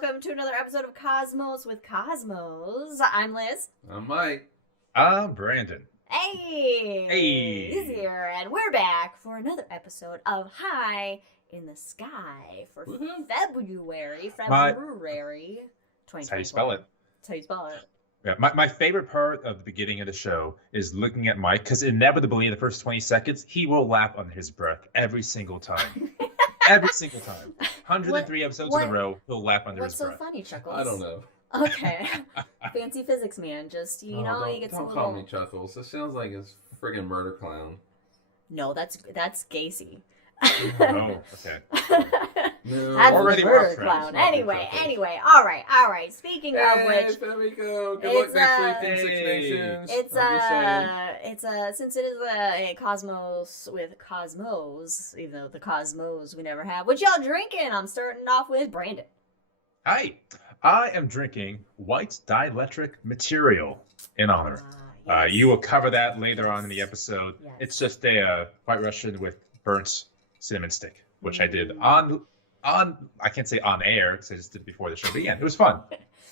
welcome to another episode of Cosmos with Cosmos. I'm Liz. I'm Mike. I'm Brandon. Hey, he's here, and we're back for another episode of High in the Sky for February 2024. That's how you spell it. That's how you spell it. Yeah, my favorite part of the beginning of the show is looking at Mike, because inevitably in the first 20 seconds, he will laugh under his breath every single time. Every single time. 103 episodes in a row, he'll laugh under his breath. What's so funny, Chuckles? I don't know. Okay. Fancy physics man. Just, he gets a little... Don't call me Chuckles. It sounds like it's friggin' murder clown. No, that's Gacy. Oh, okay. No. That's already the murder clown. Anyway, all right. Speaking of which, there we go. Good luck next week in Six Nations. Since it is a Cosmos with Cosmos, even though the Cosmos we never have. What y'all drinking? I'm starting off with Brandon. Hi. I am drinking white dielectric material in honor. Yes. You will cover that later on in the episode. Yes. It's just a white Russian with burnt cinnamon stick, which I did on I can't say on air because I just did it before the show, but yeah, it was fun.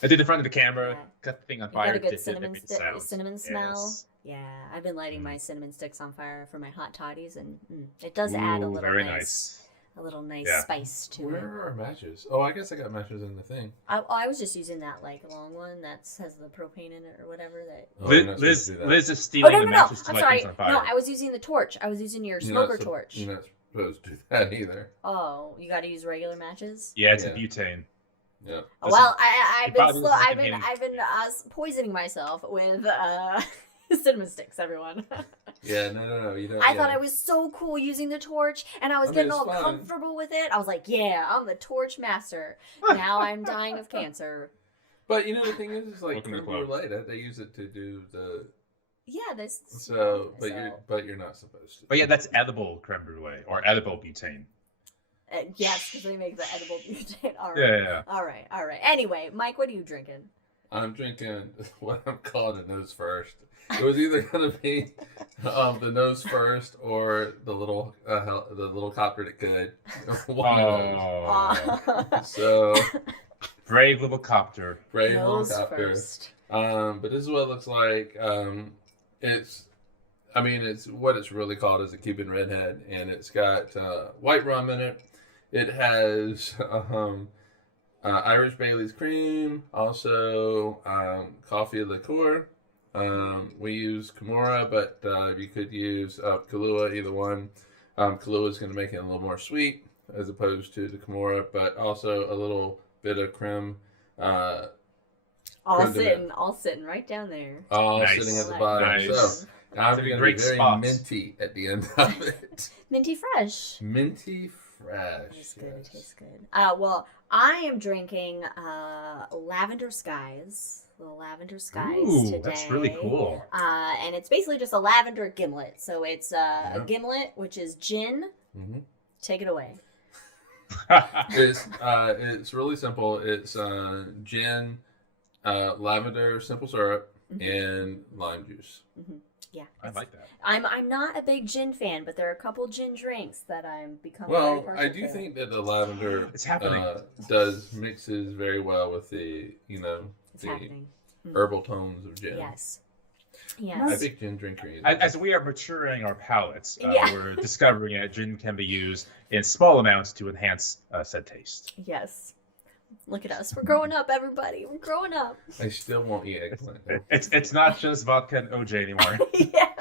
I did in front of the camera, cut the thing on fire. You got a good cinnamon cinnamon smell. Yes. Yeah, I've been lighting my cinnamon sticks on fire for my hot toddies, and it does add a little very nice. A little nice spice to it. Where are our matches? Oh, I guess I got matches in the thing. I was just using that long one that has the propane in it or whatever. Liz is stealing the matches to light things on fire. No, I was using the torch. I was using your smoker torch. You're not supposed to do that either. Oh, you got to use regular matches? Yeah, it's a butane. Yeah. Well, I've been poisoning myself with cinnamon sticks, everyone. Yeah, no. You don't. I thought I was so cool using the torch, and I was getting all comfortable with it. I was like, yeah, I'm the torch master. Now I'm dying of cancer. But the thing is like creme brulee, they use it to do the. Yeah, this. But you're not supposed to. But yeah, that's edible creme brulee or edible butane. Yes, because they make the edible butane. All right. Yeah. All right. Anyway, Mike, what are you drinking? I'm drinking what I'm calling a nose first. It was either going to be the nose first or the little copter that could. One of those. So brave little copter. Nose first. But this is what it looks like. It's what it's really called is a Cuban redhead, and it's got white rum in it. It has Irish Bailey's cream, also coffee liqueur. We use Kimura, but you could use Kahlua, either one. Kahlua is going to make it a little more sweet as opposed to the Kimura, but also a little bit of creme. All sitting right down there. Sitting at the bottom. Nice. So I'm going to be very minty at the end of it. Minty fresh. Minty fresh. It tastes good. Well, I am drinking Lavender Skies. Little Lavender Skies today. That's really cool. And it's basically just a lavender gimlet. So it's a gimlet, which is gin. Mm-hmm. Take it away. It's really simple. It's gin, lavender simple syrup, and lime juice. Mm-hmm. Yeah, I like that. I'm not a big gin fan, but there are a couple gin drinks that I'm becoming. Well, very I do think that the lavender mixes very well with the herbal tones of gin. Yes. I'm a big gin drinker. As we are maturing our palates, we're discovering that gin can be used in small amounts to enhance said taste. Yes. Look at us. We're growing up, everybody. We're growing up. I still won't eat eggplant. It's not just vodka and OJ anymore. Yeah.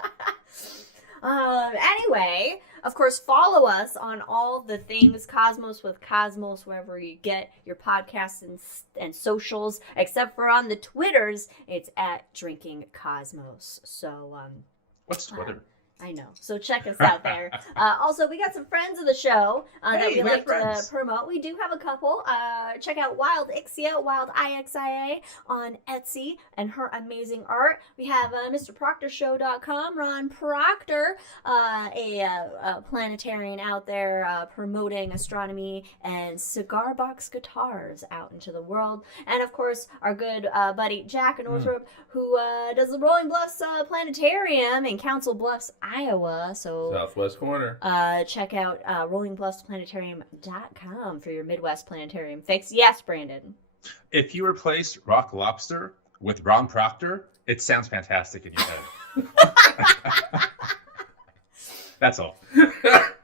Anyway, of course, follow us on all the things Cosmos with Cosmos, wherever you get your podcasts and socials, except for on the Twitters. It's at Drinking Cosmos. So, what's Twitter? I know. So check us out there. Also, we got some friends of the show that we like to promote. We do have a couple. Check out Wildixia, Wildixia on Etsy and her amazing art. We have MrProctorShow.com, Ron Proctor, a planetarian out there promoting astronomy and cigar box guitars out into the world. And, of course, our good buddy Jack Northrop, who does the Rolling Bluffs Planetarium in Council Bluffs, Iowa. So southwest corner. Check out rollingbluffsplanetarium.com for your Midwest planetarium fix. Yes, Brandon. If you replace Rock Lobster with Ron Proctor, it sounds fantastic in your head. That's all.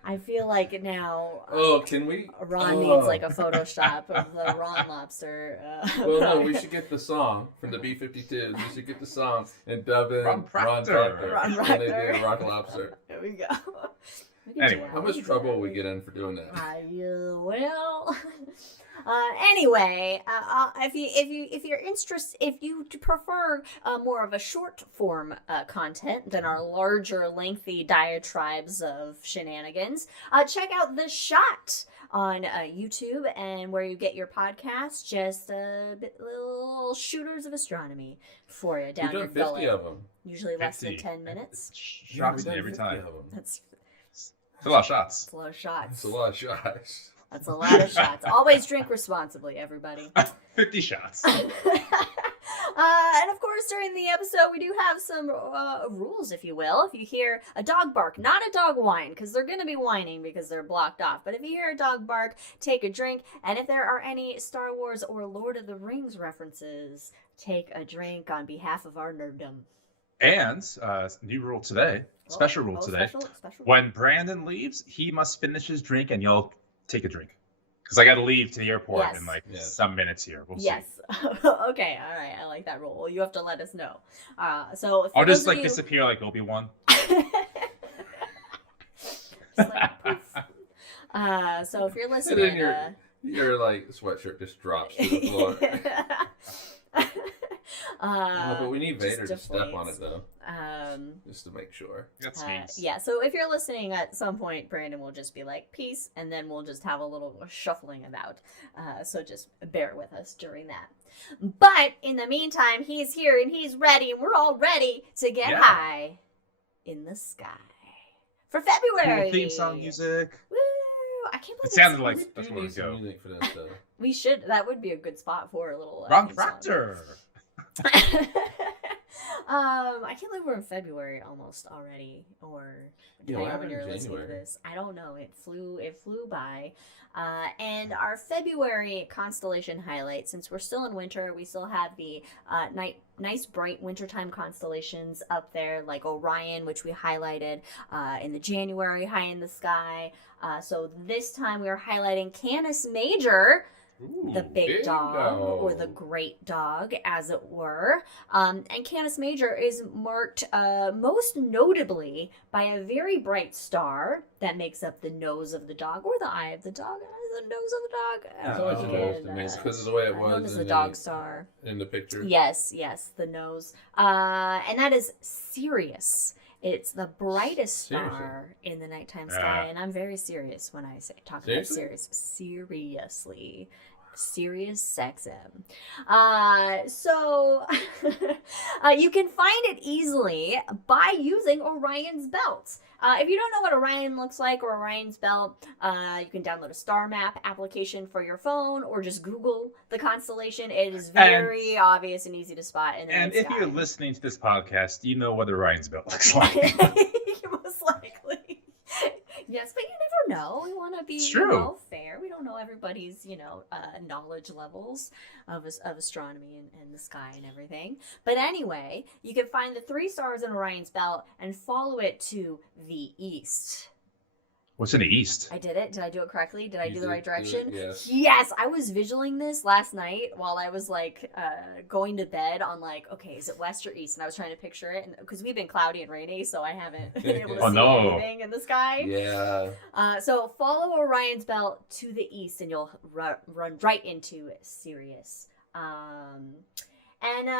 I feel like now. Can we? Ron needs like a Photoshop of the Ron Lobster. Well, no, we should get the song from the B-52s. We should get the song and dub in Ron Proctor. Ron when they do Rock Lobster. There we go. Anyway, how much trouble we get in for doing that? Well. Anyway, if you're interested, if you prefer more of a short form content than our larger, lengthy diatribes of shenanigans, check out The Shot on YouTube and where you get your podcasts. Just little shooters of astronomy for you down your We've done 50 gullet. of them. Usually less than 50. 10 minutes. Shots me every time. That's It's a lot of shots. a lot of shots. That's a lot of shots. That's a lot of shots. Always drink responsibly, everybody. 50 shots. And of course, during the episode, we do have some rules, if you will. If you hear a dog bark, not a dog whine, because they're going to be whining because they're blocked off. But if you hear a dog bark, take a drink. And if there are any Star Wars or Lord of the Rings references, take a drink on behalf of our nerddom. And new rule today, special rule today. Special. When Brandon leaves, he must finish his drink and y'all take a drink. Because I got to leave to the airport in like some minutes here. We'll see. Okay, all right. I like that rule. Well, you have to let us know. So I'll just like disappear like Obi-Wan. So if you're listening, your like sweatshirt just drops to the floor. But we need Vader to step on it though, just to make sure. Yeah, so if you're listening at some point, Brandon will just be like, peace, and then we'll just have a little shuffling about. So just bear with us during that. But in the meantime, he's here and he's ready, and we're all ready to get high in the sky for February. Cool theme song music. Woo! I can't believe it sounded like that's where we go. Music for this, though. We should. That would be a good spot for a little. Ron Proctor. I can't believe we're in February almost already, or depending on when you're listening to this. I don't know. It flew by. And our February constellation highlight, since we're still in winter, we still have the nice bright wintertime constellations up there, like Orion, which we highlighted in the January high in the sky. So this time we are highlighting Canis Major, the big dog, or the great dog, as it were. And Canis Major is marked most notably by a very bright star that makes up the nose of the dog, or the eye of the dog, the nose of the dog. It's always a nose to me, because of the way it was in the dog star in the picture. Yes, the nose. And that is Sirius. It's the brightest star in the nighttime sky, and I'm very serious when I talk about Sirius. Seriously. Sirius XM. So you can find it easily by using Orion's belt. If you don't know what Orion looks like or Orion's belt, you can download a star map application for your phone or just Google the constellation. It is very obvious and easy to spot. And if you're listening to this podcast, you know what Orion's belt looks like. Most likely. Yes, but you never know. We want to be fair. We don't know everybody's, knowledge levels of astronomy and the sky and everything. But anyway, you can find the 3 stars in Orion's belt and follow it to the east. What's in the east? I did it. Did I do it correctly? Did I do the right direction? Yes. Yes. I was visualing this last night while I was going to bed on okay, is it west or east? And I was trying to picture it, and because we've been cloudy and rainy, so I haven't been able to see anything in the sky. Yeah. So follow Orion's belt to the east, and you'll run right into Sirius. And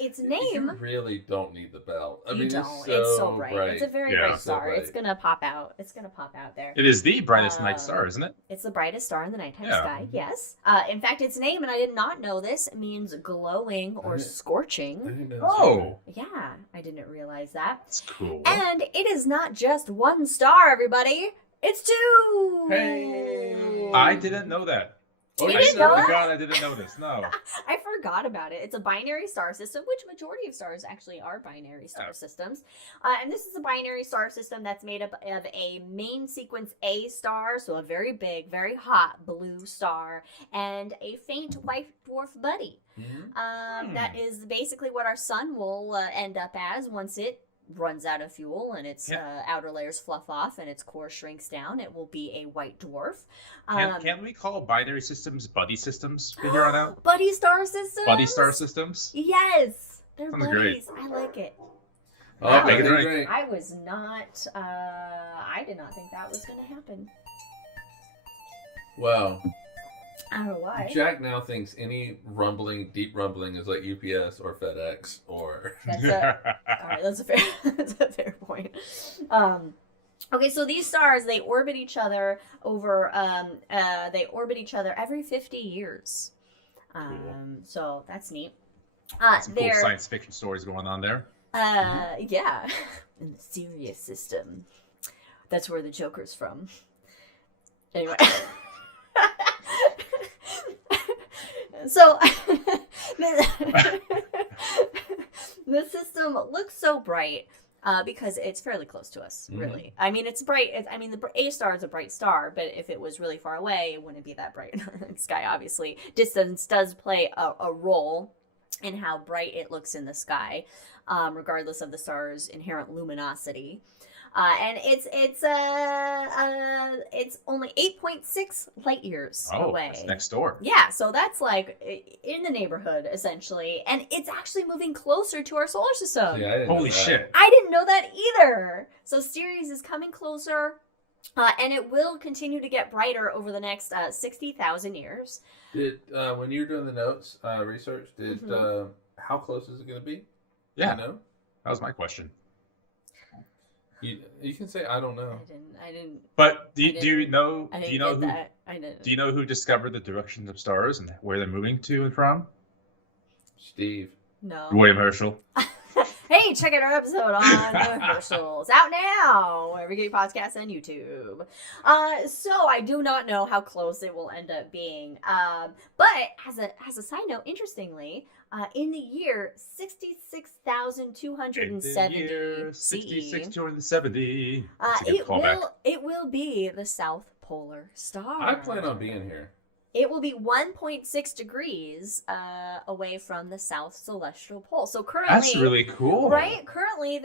its name. You really don't need the belt. I mean, it's so bright. It's a very bright star. It's gonna pop out. It's gonna pop out there. It is the brightest night star, isn't it? It's the brightest star in the nighttime sky. Yes. In fact, its name, and I did not know this, means glowing or scorching. I didn't know Oh. Yeah, I didn't realize that. That's cool. And it is not just 1 star, everybody. It's 2. Hey. I didn't know that. Oh, You didn't know Oh that? my god, I didn't know this. No. I forgot about it. It's a binary star system, which majority of stars actually are binary star systems. And this is a binary star system that's made up of a main sequence A star, so a very big, very hot blue star, and a faint white dwarf buddy. That is basically what our sun will end up as once it runs out of fuel and its outer layers fluff off and its core shrinks down. It will be a white dwarf. Can we call binary systems buddy systems from here on out? Buddy star systems? Buddy star systems? Yes. They're Sounds buddies. I like it. Oh, Make it that's right. great. I was not, I did not think that was going to happen. Wow. I don't know why. Jack now thinks any rumbling, deep rumbling, is like UPS or FedEx or. That's all right, that's a fair point. Okay, so these stars, they orbit each other every 50 years. So that's neat. Some cool science fiction stories going on there. Yeah. In the Sirius system. That's where the Joker's from. Anyway. So the system looks so bright because it's fairly close to us, really. I mean, it's bright. The A star is a bright star, but if it was really far away, it wouldn't be that bright in the sky, obviously. Distance does play a role in how bright it looks in the sky, regardless of the star's inherent luminosity. And it's only 8.6 light years away. That's next door. Yeah, so that's like in the neighborhood essentially, and it's actually moving closer to our solar system. Yeah, Holy shit! I didn't know that either. So Ceres is coming closer, and it will continue to get brighter over the next 60,000 years. Did when you were doing the notes research, how close is it going to be? Yeah, You know? that was my question. You can say I don't know. I didn't. But do you know? I Do didn't you know get who? that. I didn't. Do you know who discovered the directions of stars and where they're moving to and from? Steve. No. William Herschel. Hey, check out our episode on commercials out now, wherever you get your podcasts and YouTube. So I do not know how close it will end up being. But as a side note, interestingly, in the year 66,270 66,270. it will be the South Polar Star. I plan on being here. It will be 1.6 degrees away from the South Celestial Pole. So currently, That's really cool. right? Currently, in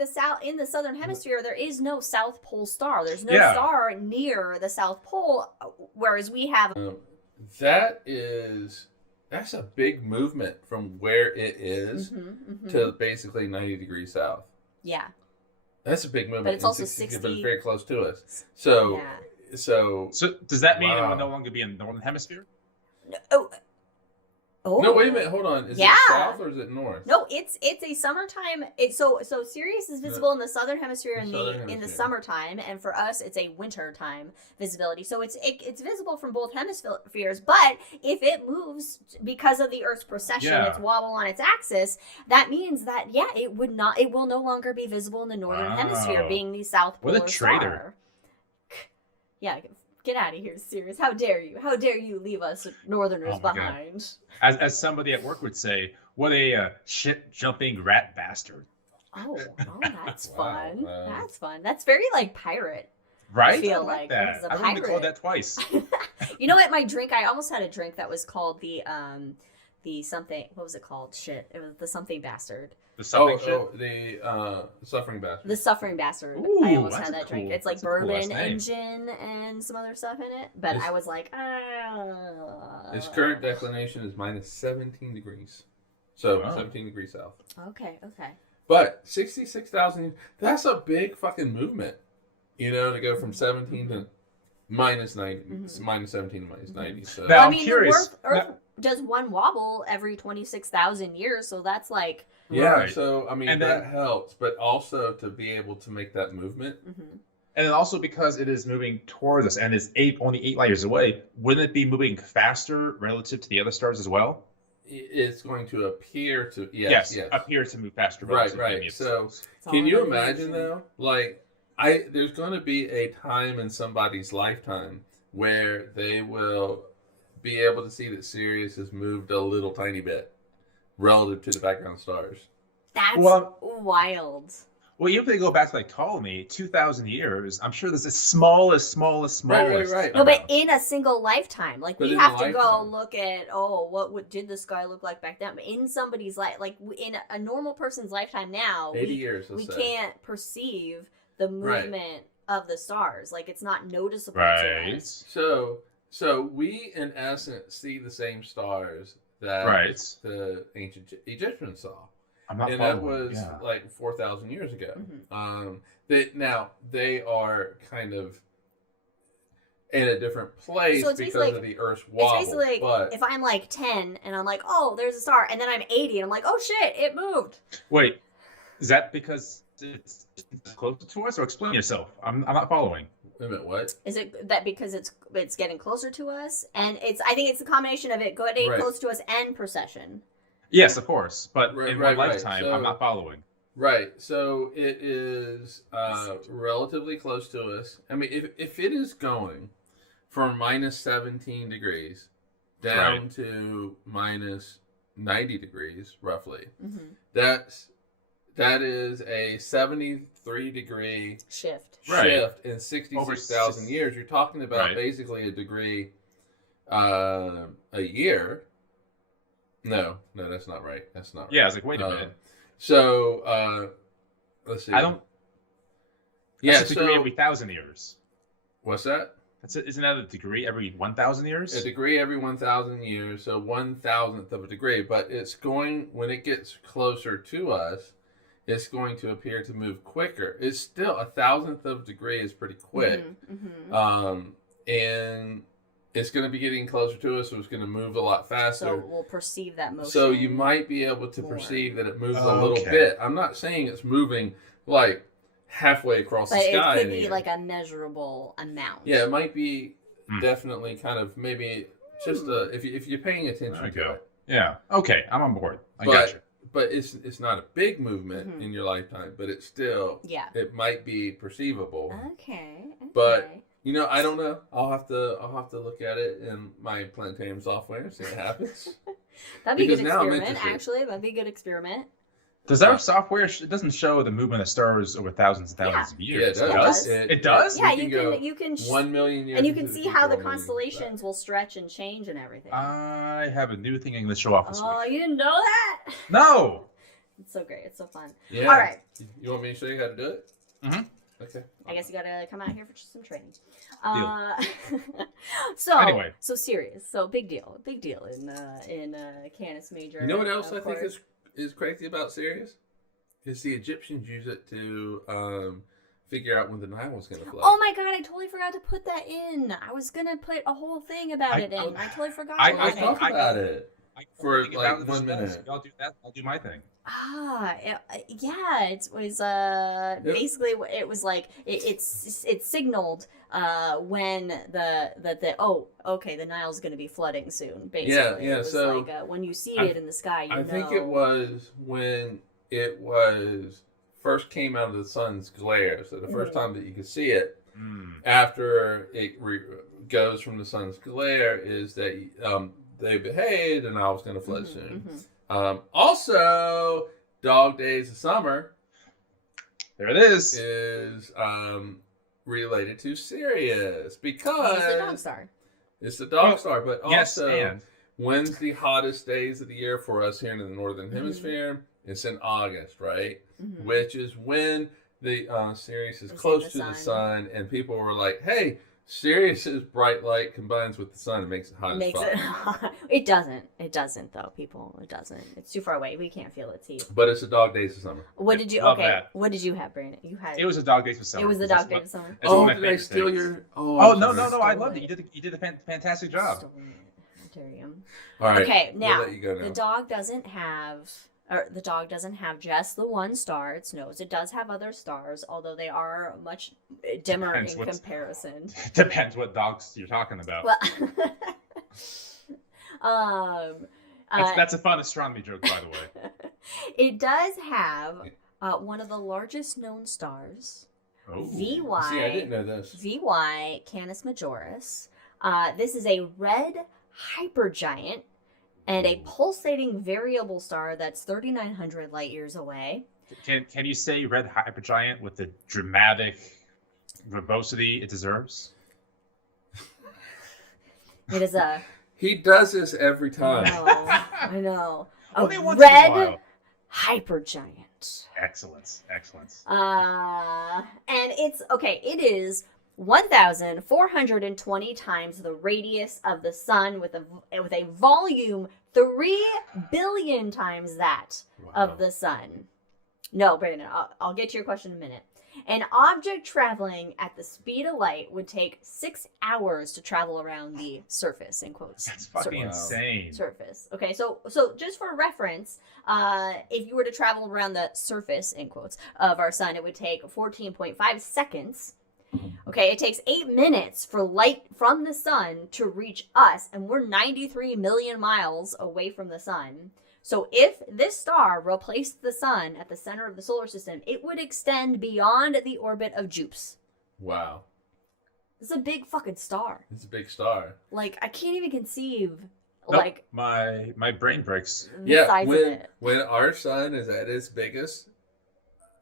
the Southern Hemisphere, there is no South Pole star. There's no star near the South Pole, whereas we have. That's a big movement from where it is to basically 90 degrees south. Yeah. That's a big movement. But it's also 60. But it's very close to us. So. Yeah. So does that mean it will no longer be in the Northern Hemisphere? Oh. No, wait a minute. Hold on. Is it south or is it north? No, it's a summertime. So Sirius is visible in the southern hemisphere in the summertime, and for us it's a wintertime visibility. So it's visible from both hemispheres. But if it moves because of the Earth's precession, its wobble on its axis, that means that it will no longer be visible in the northern hemisphere, being the South Polar What a traitor! Star. Yeah. Get out of here, Sirius. How dare you? How dare you leave us Northerners behind? As somebody at work would say, what a shit-jumping rat bastard. Oh, that's fun. Wow. That's fun. That's very like pirate. Right? I feel like like that. I've only been called that twice. You know what? My drink, I almost had a drink that was called the something. What was it called? Shit. It was the something bastard. The something the suffering bastard. The suffering bastard. Ooh, I almost had that cool, drink. It's like cool bourbon engine and some other stuff in it. But I was like, Its current declination is minus 17 degrees. So 17 degrees south. Okay. But 66,000, that's a big fucking movement. You know, to go from 17 to minus 90, minus 17 to minus 90. So. Now, I'm curious. The Earth does one wobble every 26,000 years, so that's like. Yeah, right. So, I mean, and that helps, but also to be able to make that movement. And then also because it is moving towards us and is only 8 light years away, wouldn't it be moving faster relative to the other stars as well? It's going to appear to, yes. appear to move faster. Right. So, can you imagine, though? Like, there's going to be a time in somebody's lifetime where they will be able to see that Sirius has moved a little tiny bit relative to the background stars. That's wild. Well, even if they go back to like Ptolemy, 2,000 years, I'm sure there's the smallest. Right. No, but in a single lifetime, like But we in have a to go lifetime. look at what did the sky look like back then? But in somebody's life, like in a normal person's lifetime now, 80 years, we let's say. can't perceive the Right. movement of the stars. Like it's not noticeable to Right. us. So we in essence see the same stars that Right. the ancient Egyptians saw. I'm not And that following. was Yeah. like 4,000 years ago. Mhm. They are kind of in a different place So it's because basically of the Earth's It's wobble. basically like but if I'm like 10 and I'm like, oh, there's a star, and then I'm 80 and I'm like, oh shit, it moved. Wait, is that because it's closer to us, or explain yourself? I'm not following. wait a minute, what? Is it that because it's getting closer to us, and I think it's a combination of it getting Right. close to us and precession. Yes, of course, but Right, in right, my right. lifetime, So- I'm not following. Right. So it is relatively close to us. I mean, if it is going from minus 17 degrees down Right. to minus 90 degrees, roughly, Mm-hmm. that is a 73-degree Shift. Right. shift in 66,000 years. You're talking about Right. basically a degree a year. No, that's not right. That's not right. Yeah, I was like, wait a minute. So, let's see. I don't. Yeah, That's a degree so every 1,000 years. what's that? Isn't that a degree every 1,000 years? A degree every 1,000 years, so 1,000th of a degree. But it's going, when it gets closer to us, it's going to appear to move quicker. It's still 1,000th of a degree is pretty quick. Mm-hmm. And it's going to be getting closer to us, so it's going to move a lot faster. So we'll perceive that motion. So you might be able to more. perceive that it moves a Oh, little okay. bit. I'm not saying it's moving like halfway across But the it sky. could in be here. like a measurable amount. Yeah, it might be Hmm. definitely kind of maybe just if you're paying attention There we to go. it. Yeah. Okay, I'm on board. I But- got you. But it's not a big movement Mhm. in your lifetime, but it's still Yeah. it might be perceivable. Okay. But- You know, I don't know. I'll have to look at it in my Planetarium software and see what happens. That'd be a because good now I'm experiment. interested. Actually, that'd be a good experiment. Does our software? It doesn't show the movement of stars over thousands and thousands of Yeah, years. it does. It does? Yeah, You can go you can 1 million years. and you can into the see how the future, 1 million years constellations will stretch and change and everything. I have a new thing I'm going to show off this Oh, week. you didn't know that? No! It's so great. It's so fun. back. Yeah. All right. You want me to show you how to do it? Mhm. Okay. I guess you gotta come out here for some training. Anyway. So serious. So big deal in Canis Major. You know what else of I think course. is crazy about Sirius? Is the Egyptians use it to figure out when the Nile was going to flood. Oh my god, I totally forgot to put that in. I was gonna put a whole thing about it in. I totally forgot. I- about Let's it. talk about it. For, think like, about it 1 this minute. Y'all do that. I'll do my thing. Yeah, it was basically it was like it signaled when the Nile's going to be flooding soon. Basically, Yeah, It was so like, when you see it in the sky, you I know. think it was when it was first came out of the sun's glare. So the first time that you could see it after it goes from the sun's glare is that they behaved and I was going to flood soon. Also, dog days of summer There it is. related to Sirius because It's the dog star. it's the dog star, but Yes, also and when's the hottest days of the year for us here in the northern hemisphere? It's in August, right? Mhm. Which is when the Sirius is It's in close the to the sun. sun, and people were like, "Hey, Sirius's bright light combines with the sun and makes it hot Makes as it fuck." hot. It doesn't. It doesn't though, people. It doesn't. It's too far away. We can't feel its heat. But it's a dog days of summer. What did you? Love Okay. that. What did you have, Brandon? You had. it was a dog days of summer. It was the That's dog day what- of summer. That's one Oh, of my did I favorite steal things. your? Oh I'm no, sorry. no, no! I loved Stole it. You did a fantastic job. Stolen it. Planetarium. All right. Okay, we'll now let you go now. the dog doesn't have just the one star. Its nose. It does have other stars, although they are much dimmer Depends in what's- comparison. Depends what dogs you're talking about. Well, That's a fun astronomy joke, by the way. it does have one of the largest known stars, Oh. VY. See, I didn't know this. VY Canis Majoris. This is a red hypergiant, and a pulsating variable star that's 3,900 light years away. Can you say red hypergiant with the dramatic verbosity it deserves? It is a... He does this every time. I know. Only A once in a red while. hypergiant. Excellence. And it's, okay, it is 1,420 times the radius of the sun with a volume 3 billion times that of the sun. No, Brandon, I'll get to your question in a minute. An object traveling at the speed of light would take 6 hours to travel around the surface, in quotes. That's fucking insane. Surface. Okay, so just for reference, if you were to travel around the surface, in quotes, of our sun, it would take 14.5 seconds. Okay, it takes 8 minutes for light from the sun to reach us, and we're 93 million miles away from the sun. So if this star replaced the sun at the center of the solar system, it would extend beyond the orbit of Jupiter. Wow. It's a big fucking star. It's a big star. Like, I can't even conceive, Nope, like, my brain breaks. the size of it. When our sun is at its biggest,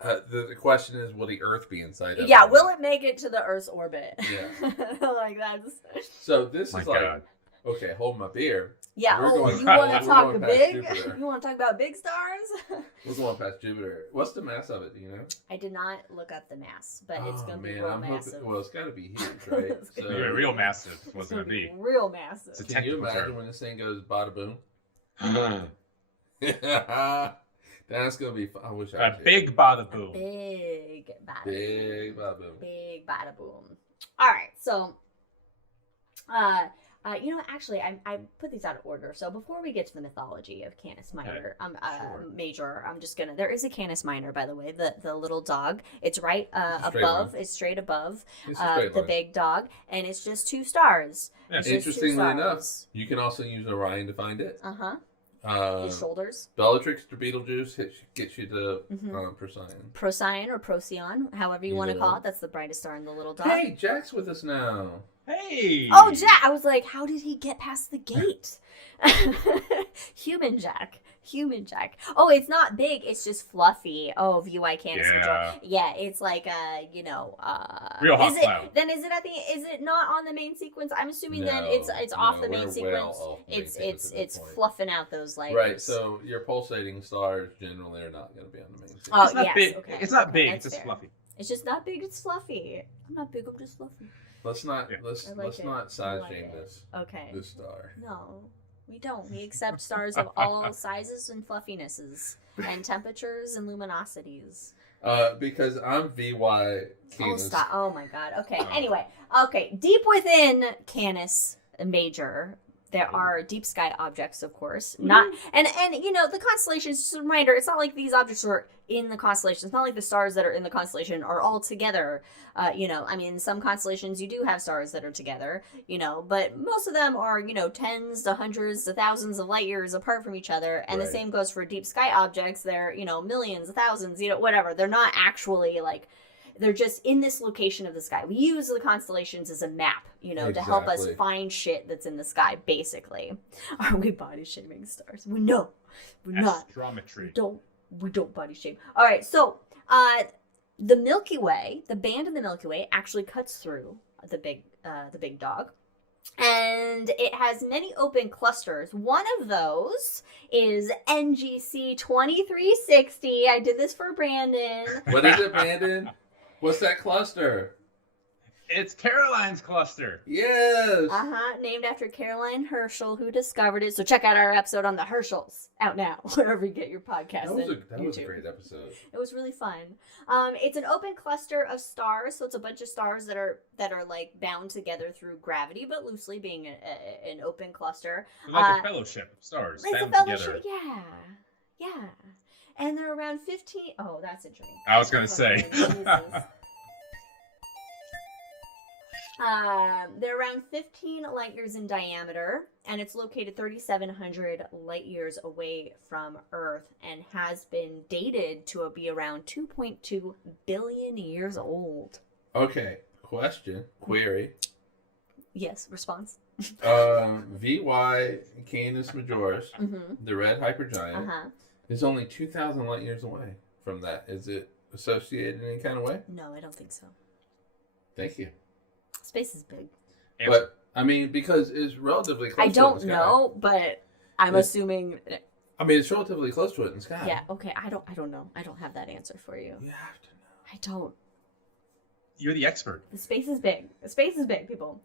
the question is, will the Earth be inside of it? Yeah, will it make it to the Earth's orbit? Yeah. Like, that's... So this My is like, God. okay, hold my beer. Yeah, We're going you past- want to we're talk going past big? Jupiter. You want to talk about big stars? We're going past Jupiter. What's the mass of it, do you know? I did not look up the mass, but it's going to be man, real I'm massive. hoping, well, it's got to be huge, right? It's gonna Yeah, real massive was It's going to be. real massive. It's a Can you technical imagine term. when this thing goes bada boom? That's gonna be fun. I wish I A could. big bada boom. Big bada Big bada boom. Big bada boom. All right, so, you know, actually, I put these out of order. So before we get to the mythology of Canis Minor, Sure. Major, I'm just gonna. There is a Canis Minor, by the way, the little dog. It's right Straight above. line. It's straight above It's a straight the line. big dog, and it's just 2 stars. Yeah. It's just 2 Interestingly enough, stars. you can also use Orion to find it. His shoulders. Bellatrix to Beetlejuice gets you to Mhm. Procyon. Procyon or Procyon, however you want to Either call one. it. That's the brightest star in the little dog. Hey, Jack's with us now. Hey! Oh, Jack! I was like, how did he get past the gate? Human Jack. Oh, it's not big. It's just fluffy. Oh, VY Canis Major. Yeah, it's like you know. Real hot is it? cloud. Then is it at the? Is it not on the main sequence? I'm assuming then No, it's off the we're main well sequence. off the main It's sequence at this point. fluffing out those layers. Right, so your pulsating stars generally are not going to be on the main sequence. Oh, It's not yes, big. okay, It's not okay, big. that's It's just fair. fluffy. It's just not big. It's fluffy. I'm not big. I'm just fluffy. Let's not Yeah. let's I like let's it. not I size like shame it. Okay. this star. No, we don't. We accept stars of all sizes and fluffinesses, and temperatures and luminosities. Because I'm VY Oh, Canis. stop. Oh, my God. Okay. Anyway. Okay. Deep within Canis Major, there are deep sky objects, of course. Not and you know, the constellations, just a reminder, it's not like these objects are in the constellation. It's not like the stars that are in the constellation are all together. You know, I mean, some constellations you do have stars that are together, you know, but most of them are, you know, tens to hundreds to thousands of light years apart from each other. And the Right. same goes for deep sky objects. They're, you know, millions, thousands, you know, whatever. They're not actually like, they're just in this location of the sky. We use the constellations as a map, you know, to help us Exactly. find shit that's in the sky, basically. Are we body shaming stars? We know. We're not. Astrometry. We don't body shame. All right, so the Milky Way, the band in the Milky Way, actually cuts through the big dog, and it has many open clusters. One of those is NGC 2360. I did this for Brandon. What is it, Brandon? What's that cluster? It's Caroline's cluster. Yes. Named after Caroline Herschel, who discovered it. So check out our episode on the Herschels out now, wherever you get your podcast. That was a and YouTube. great episode. It was really fun. It's an open cluster of stars, so it's a bunch of stars that are like bound together through gravity, but loosely being an open cluster. Like a fellowship of stars It's a bound fellowship, together. yeah. And they're around 15. Oh, that's interesting. I was gonna say. Jesus. They're around 15 light years in diameter, and it's located 3,700 light years away from Earth, and has been dated to be around 2.2 billion years old. Okay. Query. Yes, response. VY Canis Majoris, the red hypergiant, is only 2,000 light years away from that. Is it associated in any kind of way? No, I don't think so. Thank you. Space is big. But, I mean, because it's relatively close I don't know, but I'm assuming... I mean, it's relatively close to it in the sky. Yeah, okay, I don't know. I don't have that answer for you. You have to know. I don't. You're the expert. The space is big. The space is big, people.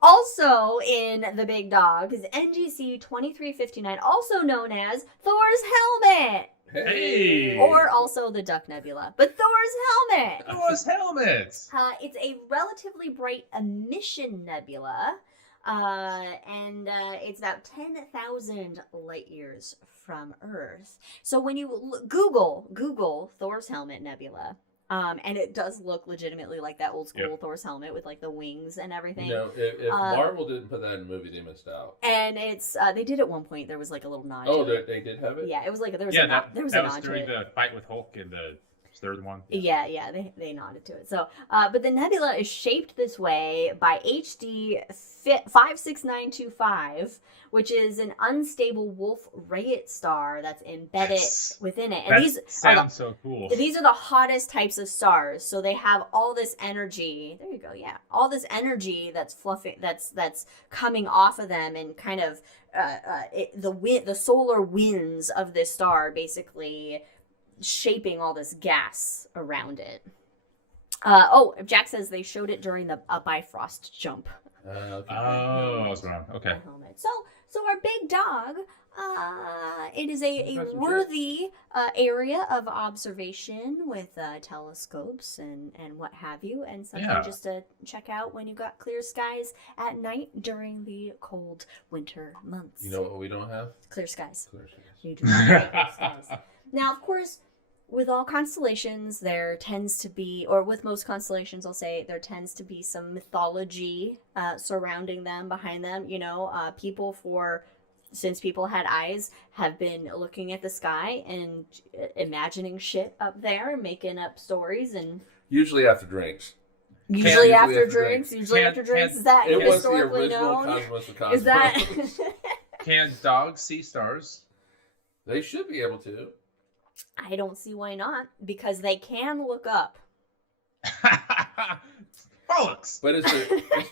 Also in the big dog is NGC 2359, also known as Thor's Helmet. Hey! Or also the Duck Nebula. But Thor's Helmet! Thor's Helmet! It's a relatively bright emission nebula. And it's about 10,000 light years from Earth. So when you Google Thor's Helmet Nebula, and it does look legitimately like that old school Thor's helmet with like the wings and everything. No, if Marvel didn't put that in the movie, they missed out. And it's they did at one point. There was like a little nod. Oh, to it. they did have it. Yeah, it was like there was a nod. There was a nod was during the fight with Hulk in the third one. Yeah, they nodded to it. So, but the nebula is shaped this way by HD 56925, which is an unstable Wolf-Rayet star that's embedded within it. And these sounds so cool. These are the hottest types of stars. So they have all this energy. There you go. Yeah, all this energy that's fluffing, that's coming off of them, and kind of the solar winds of this star basically shaping all this gas around it. Jack says they showed it during a Bifrost jump. Okay. Oh, I was wrong. Okay. So our big dog, it is a worthy area of observation with telescopes and what have you, and something just to check out when you've got clear skies at night during the cold winter months. You know what we don't have? Clear skies. Clear skies. You do not have clear skies. Now, of course, with all constellations, there tends to be, or with most constellations, I'll say, there tends to be some mythology surrounding them, behind them. You know, since people had eyes, have been looking at the sky and imagining shit up there, making up stories, and usually after drinks. Usually after drinks. Is that historically known? Is that? Can dogs see stars? They should be able to. I don't see why not, because they can look up. Bollocks! But it's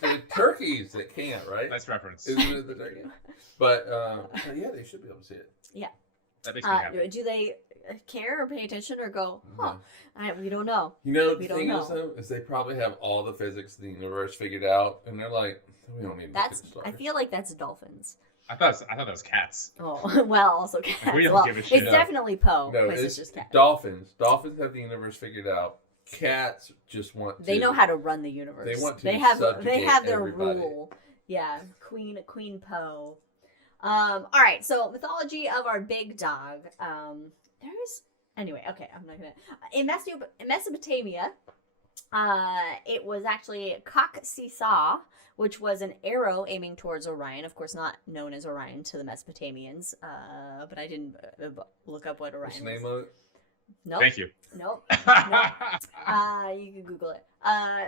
the turkeys that can't, right? Nice reference. Isn't it the turkey? But yeah, they should be able to see it. Yeah. That makes me happy. Do they care or pay attention or go, we don't know. You know, the thing is, though, is they probably have all the physics of the universe figured out, and they're like, we don't need to look at the stars. I feel like that's dolphins. I thought that was cats. Oh, well, also cats. We don't give a shit. It's definitely Poe. No, it's just cats. Dolphins. Dolphins have the universe figured out. Cats just want to. They know how to run the universe. They want to. They have their everybody. rule. Yeah, Queen Poe. All right. So mythology of our big dog. Anyway. Okay, I'm not gonna. In Mesopotamia, it was actually Kak-Sisa, which was an arrow aiming towards Orion. Of course, not known as Orion to the Mesopotamians, but I didn't look up what Orion was. What's the name of it? Nope. Thank you. Nope. You can Google it.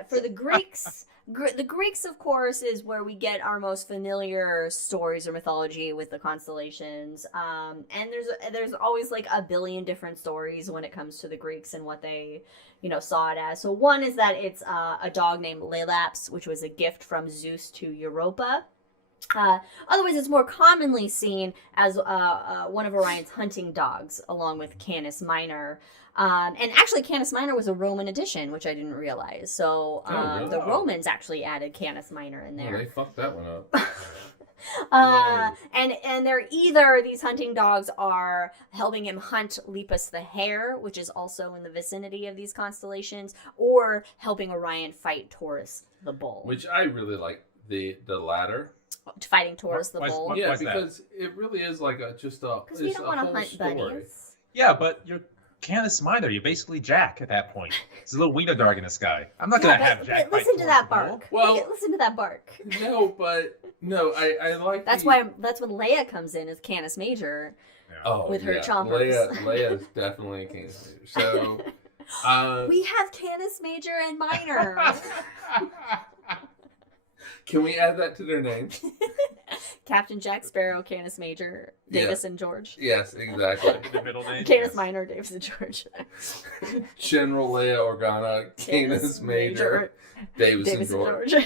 For the Greeks, the Greeks, of course, is where we get our most familiar stories or mythology with the constellations. And there's always like a billion different stories when it comes to the Greeks and what they, saw it as. So one is that it's a dog named Lelaps, which was a gift from Zeus to Europa. Otherwise, it's more commonly seen as one of Orion's hunting dogs, along with Canis Minor. And actually, Canis Minor was a Roman addition, which I didn't realize. So really? The Romans actually added Canis Minor in there. Well, they fucked that one up. And they're either, these hunting dogs are helping him hunt Lepus the hare, which is also in the vicinity of these constellations, or helping Orion fight Taurus the bull. Which I really like the latter. Fighting Taurus the bull. Yeah, because it really is like just a. Because we don't want to hunt story. bunnies. Yeah, but you're Canis Minor. You're basically Jack at that point. It's a little wiener dog in the sky. I'm not gonna have Jack. But listen to that bark. Well, listen to that bark. No, I like. That's when Leia comes in as Canis Major. Oh, with her chompers. Leia's definitely a Canis Major. So we have Canis Major and Minor. Can we add that to their names? Captain Jack Sparrow, Canis Major, Davis and George. Yes, exactly. The middle name. Canis Minor, Davis and George. General Leia Organa, Canis Major, Davis and George.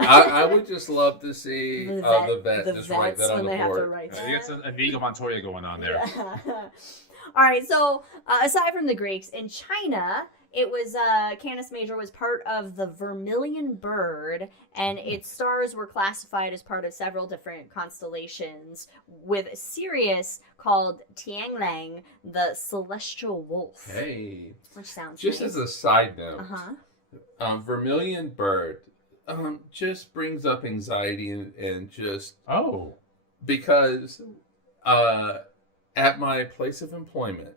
I would just love to see the vet just write that on the board. You got a Inigo Montoya going on there. Yeah. All right, so aside from the Greeks, in China, it was Canis Major was part of the vermilion bird, and its stars were classified as part of several different constellations, with Sirius called Tianlang, the celestial wolf. Hey, which sounds just nice. as a side note, vermilion bird just brings up anxiety and just because at my place of employment,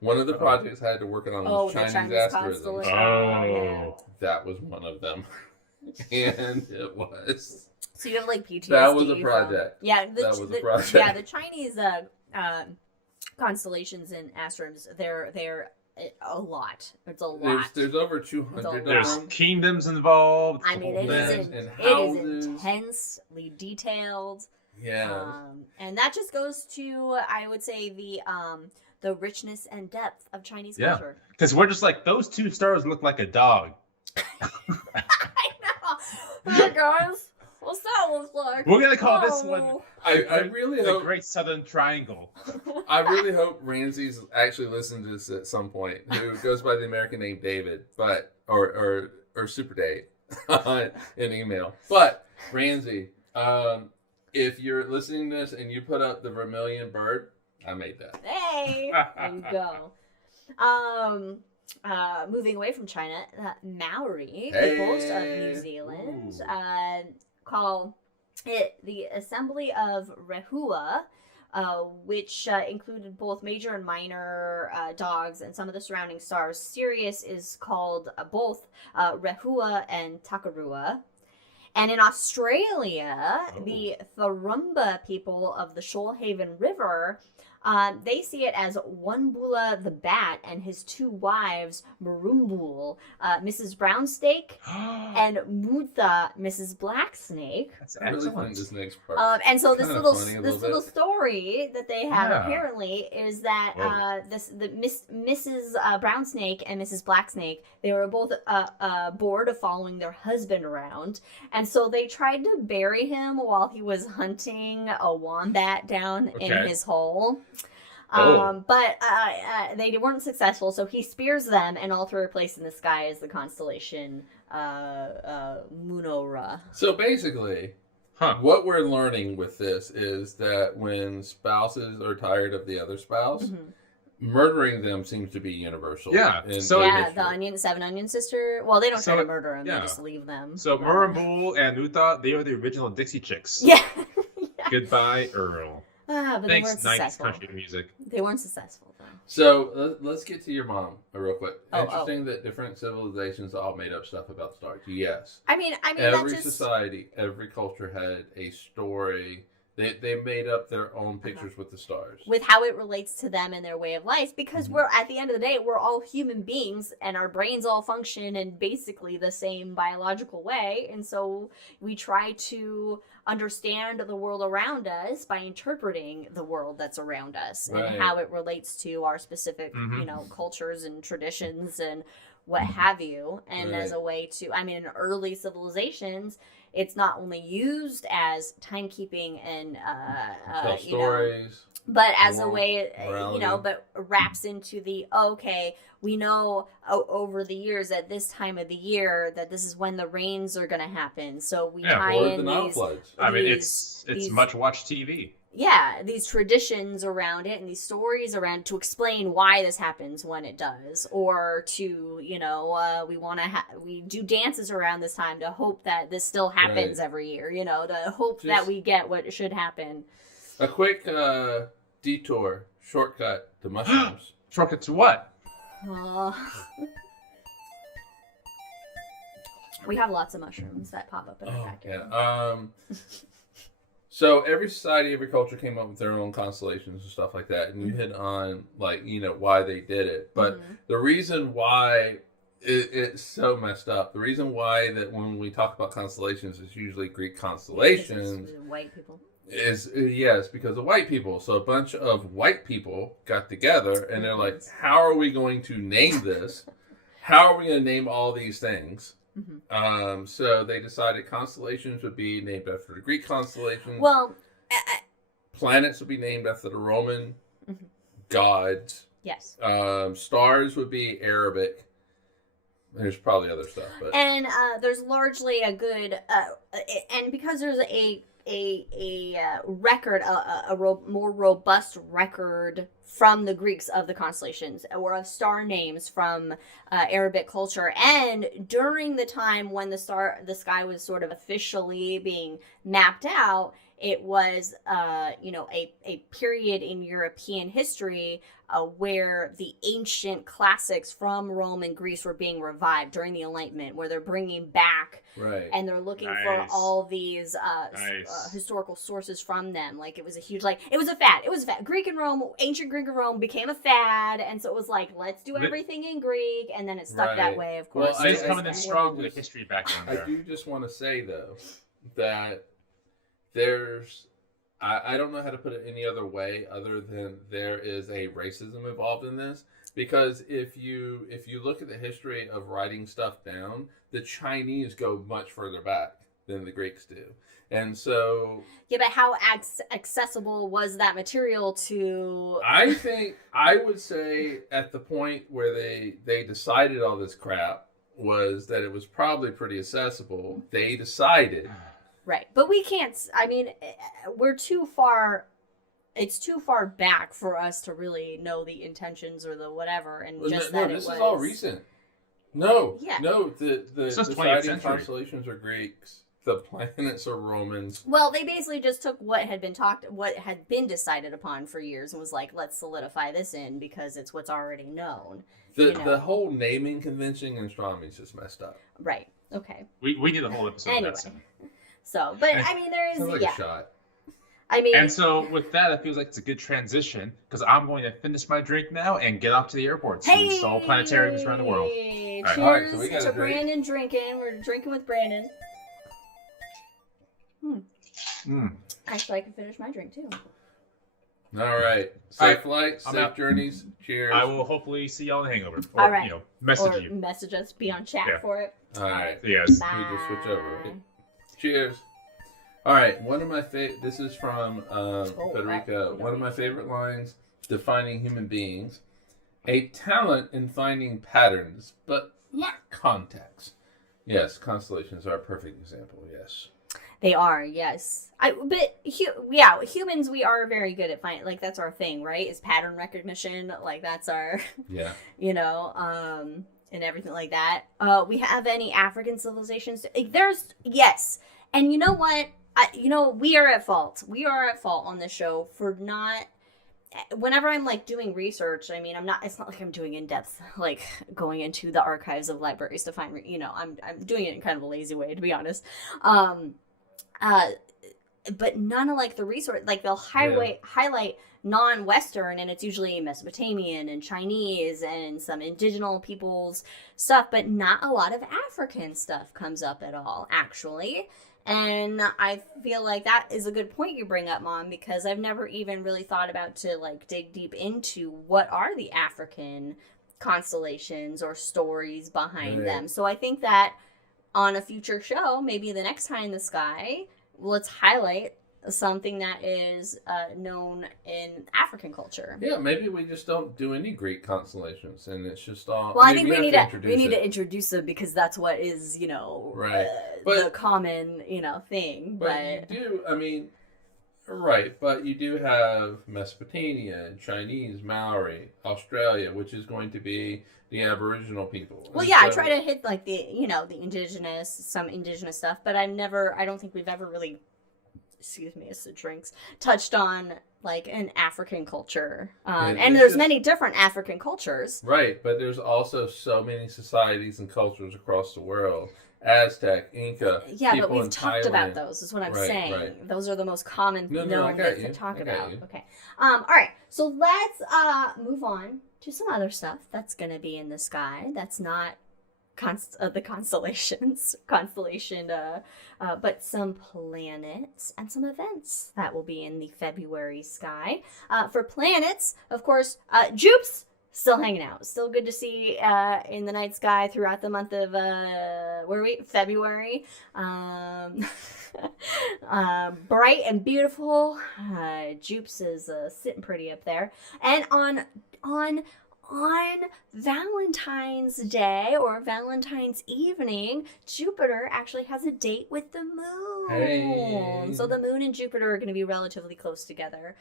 one of the projects I had to work on was Chinese asterisms. That was one of them, and it was. So you have like PTSD. That was a project. That was a project. Yeah, the Chinese constellations and asterisms, they're a lot. It's a lot. There's over 200. There's kingdoms involved. I mean, it is intensely detailed. Yeah. And that just goes to, I would say, the richness and depth of Chinese culture. Because we're just like, those two stars look like a dog. I know. Hey guys, what's that look like? We're gonna call this one. I really hope the Great Southern Triangle. I really hope Ramses actually listens to this at some point. Who goes by the American name David, but or Super Dave in email. But Ramsey, if you're listening to this and you put up the vermilion bird, I made that. Hey, there you go. Moving away from China, Maori peoples of New Zealand call it the Assembly of Rehua, which included both major and minor dogs and some of the surrounding stars. Sirius is called both Rehua and Takarua. And in Australia, the Tharumba people of the Shoalhaven River, they see it as Wunbula the Bat and his two wives, Marumbul, Mrs. Brown Snake, and Mutha, Mrs. Black Snake. That's excellent. And so this little story that they have apparently is that Mrs. Brown Snake and Mrs. Black Snake, they were both bored of following their husband around, and so they tried to bury him while he was hunting a wombat down in his hole. But they weren't successful, so he spears them, and all three are placed in the sky as the constellation Munora. So basically, what we're learning with this is that when spouses are tired of the other spouse, murdering them seems to be universal. Yeah. The Seven Onion Sister. Well, they don't try to murder them; they just leave them. So Murrumbul and Utah, they are the original Dixie Chicks. Yeah. Goodbye, Earl. But they weren't successful. Country music. They weren't successful, though. So let's get to your mom real quick. Interesting that different civilizations all made up stuff about stars. Yes. I mean, every society, every culture had a story. They made up their own pictures with the stars. With how it relates to them and their way of life. Because we're, at the end of the day, we're all human beings and our brains all function in basically the same biological way. And so we try to understand the world around us by interpreting the world that's around us and how it relates to our specific, cultures and traditions and what have you. And as a way to, in early civilizations, it's not only used as timekeeping and tell stories, but as a way, but wraps into the we know over the years at this time of the year that this is when the rains are going to happen. So we tie in these floods. It's much watched TV. Yeah, these traditions around it and these stories around to explain why this happens when it does, or to we do dances around this time to hope that this still happens every year. To hope that we get what should happen. A quick detour, shortcut to mushrooms. Shortcut to what? We have lots of mushrooms that pop up in our backyard. So every society, every culture came up with their own constellations and stuff like that. And you hit on, why they did it. But the reason why It's so messed up. The reason why that when we talk about constellations, it's usually Greek constellations. White people. Is yes, because of white people. So a bunch of white people got together and they're like, how are we going to name this? How are we going to name all these things? Mm-hmm. So they decided constellations would be named after the Greek constellations. Well, planets would be named after the Roman gods. Yes. Stars would be Arabic. There's probably other stuff, but there's largely a good and because there's a record, more robust record from the Greeks of the constellations or of star names from Arabic culture, and during the time when the sky was sort of officially being mapped out, it was a period in European history where the ancient classics from Rome and Greece were being revived during the Enlightenment, where they're bringing back, right, and they're looking for all these historical sources from them. Like, it was a huge, it was a fad. It was a fad. Ancient Greek and Rome became a fad, and so it was like, let's do everything in Greek, and then it stuck that way, of course. Well, it's coming in strong with the history background there. I do just want to say, though, that there's... I don't know how to put it any other way other than there is a racism involved in this, because if you look at the history of writing stuff down, the Chinese go much further back than the Greeks do. And so... Yeah, but how accessible was that material to... I think, I would say at the point where they decided all this crap was that it was probably pretty accessible. They decided... Right, but we can't, we're too far, it's too far back for us to really know the intentions or the whatever, and this is all recent. No, the deciding constellations are Greeks, the planets are Romans. Well, they basically just took what had been decided upon for years and was like, let's solidify this in because it's what's already known. The whole naming convention in astronomy is just messed up. Right, okay. We did a whole episode on that soon. So, but there is, a shot. And so with that, it feels like it's a good transition because I'm going to finish my drink now and get off to the airport to install planetariums around the world. Cheers to Brandon drinking. We're drinking with Brandon. Actually, I can finish my drink too. All right. Safe flight, safe journeys. Cheers. I will hopefully see y'all in the hangover. Or, all right. Message us, be on chat for it. All right. Yes. Bye. We just switch over, right? Cheers. All right, one of my this is from Federica. One of my favorite lines defining human beings: a talent in finding patterns, but lack context. Yes, constellations are a perfect example. Yes, they are. Yes, humans, we are very good at finding. That's our thing, right? Is pattern recognition. That's our and everything like that. We have any African civilizations? Yes. And you know what? We are at fault. We are at fault on this show for not... Whenever I'm, doing research, I'm not... It's not like I'm doing in-depth, going into the archives of libraries to find... I'm doing it in kind of a lazy way, to be honest. But none of, the resource... they'll highlight non-Western, and it's usually Mesopotamian and Chinese and some indigenous people's stuff, but not a lot of African stuff comes up at all, actually. And I feel like that is a good point you bring up, Mom, because I've never even really thought about to dig deep into what are the African constellations or stories behind them. So I think that on a future show, maybe the next time in the sky, let's highlight something that is known in African culture. Yeah, maybe we just don't do any Greek constellations, and it's just all. Well, I think we need to introduce them because that's what is the common thing. But you do, but you do have Mesopotamia, Chinese, Maori, Australia, which is going to be the Aboriginal people. Well, yeah, I try to hit the indigenous, some indigenous stuff, but I don't think we've ever really. Excuse me, as the drinks touched on an African culture, and there's many different African cultures, right? But there's also so many societies and cultures across the world: Aztec, Inca. Yeah, but we've talked about those. Is what I'm saying. Right. Those are the most common known to talk about. Okay, all right. So let's move on to some other stuff that's going to be in the sky. That's not the constellations, but some planets and some events that will be in the February sky. For planets, of course, Jupes still hanging out. Still good to see in the night sky throughout the month of February. Bright and beautiful. Jupes is sitting pretty up there. And on Valentine's Day or Valentine's evening, Jupiter actually has a date with the moon. Hey. So the moon and Jupiter are going to be relatively close together.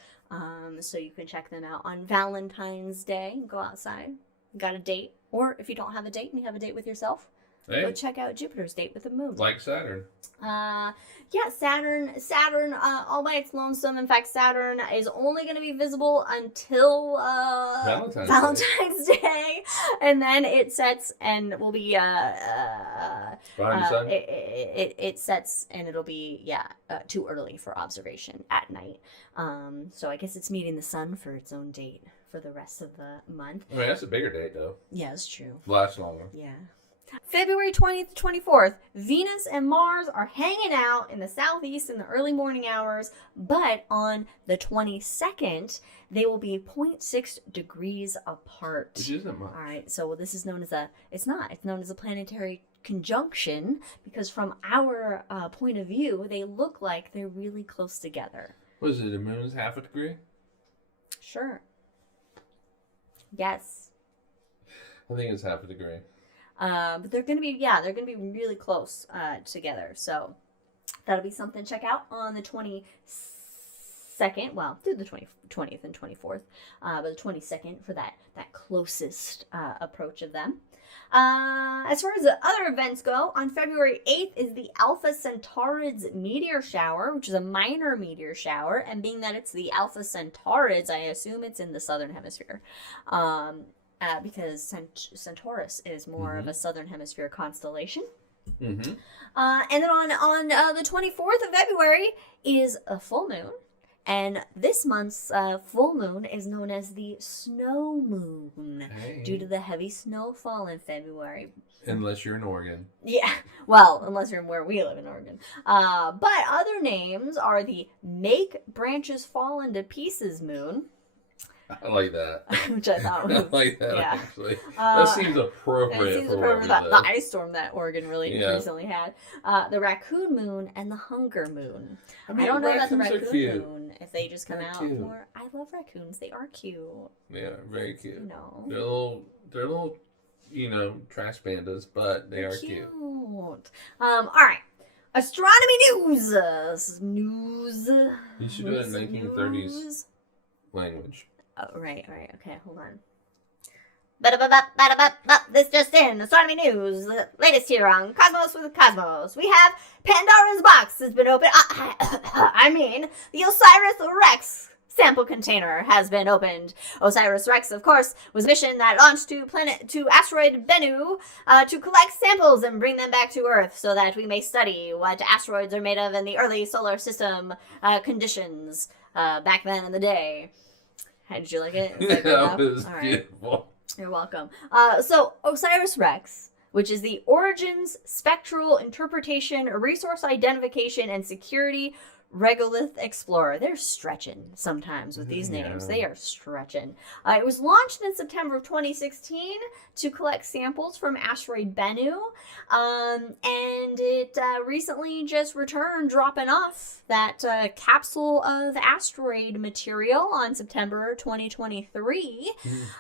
So you can check them out on Valentine's Day. Go outside. Got a date. Or if you don't have a date and you have a date with yourself, go check out Jupiter's date with the moon. Like Saturn. Yeah, Saturn all by its lonesome. In fact, Saturn is only going to be visible until Valentine's Day. And then it sets and will be behind the sun. It sets and it'll be too early for observation at night. So I guess it's meeting the sun for its own date for the rest of the month. I mean, that's a bigger date though. Yeah, it's true. Lasts longer. Yeah. February 20th to 24th, Venus and Mars are hanging out in the southeast in the early morning hours, but on the 22nd, they will be 0.6 degrees apart. Which isn't much. All right, so this is known as it's known as a planetary conjunction because from our point of view, they look like they're really close together. What is it, the moon's half a degree? Sure. Yes. I think it's half a degree. But they're gonna be really close together. So that'll be something to check out on the 22nd. Well, through the 20th and 24th, but the 22nd for that closest approach of them. As far as the other events go, on February 8th is the Alpha Centaurids meteor shower, which is a minor meteor shower. And being that it's the Alpha Centaurids, I assume it's in the southern hemisphere. Because Centaurus is more of a southern hemisphere constellation. Mm-hmm. And then on the 24th of February is a full moon. And this month's full moon is known as the snow moon due to the heavy snowfall in February. Unless you're in Oregon. Yeah, well, unless you're where we live in Oregon. But other names are the Make Branches Fall into Pieces moon. I like that. Which I thought was, I like that, yeah. actually. That seems appropriate. It seems appropriate for the ice storm that Oregon recently had. The raccoon moon and the hunger moon. I don't know about the raccoon moon, if they just come out more. I love raccoons. They are cute. Yeah, very cute. No. They're little, trash pandas, but they are cute. All right. Astronomy news. You should do it in 1930s language. Oh, right. Okay, hold on. This just in. Astronomy news. The latest here on Cosmos with Cosmos. We have Pandora's box has been opened. The OSIRIS-REx sample container has been opened. OSIRIS-REx, of course, was a mission that launched to asteroid Bennu to collect samples and bring them back to Earth so that we may study what asteroids are made of in the early solar system conditions back then in the day. How did you like it? That was beautiful. You're welcome. So OSIRIS-REx, which is the Origins Spectral Interpretation, Resource Identification, and Security Regolith Explorer. They're stretching sometimes with these names. They are stretching. It was launched in September of 2016 to collect samples from asteroid Bennu. And it recently just returned, dropping off that capsule of asteroid material on September 2023.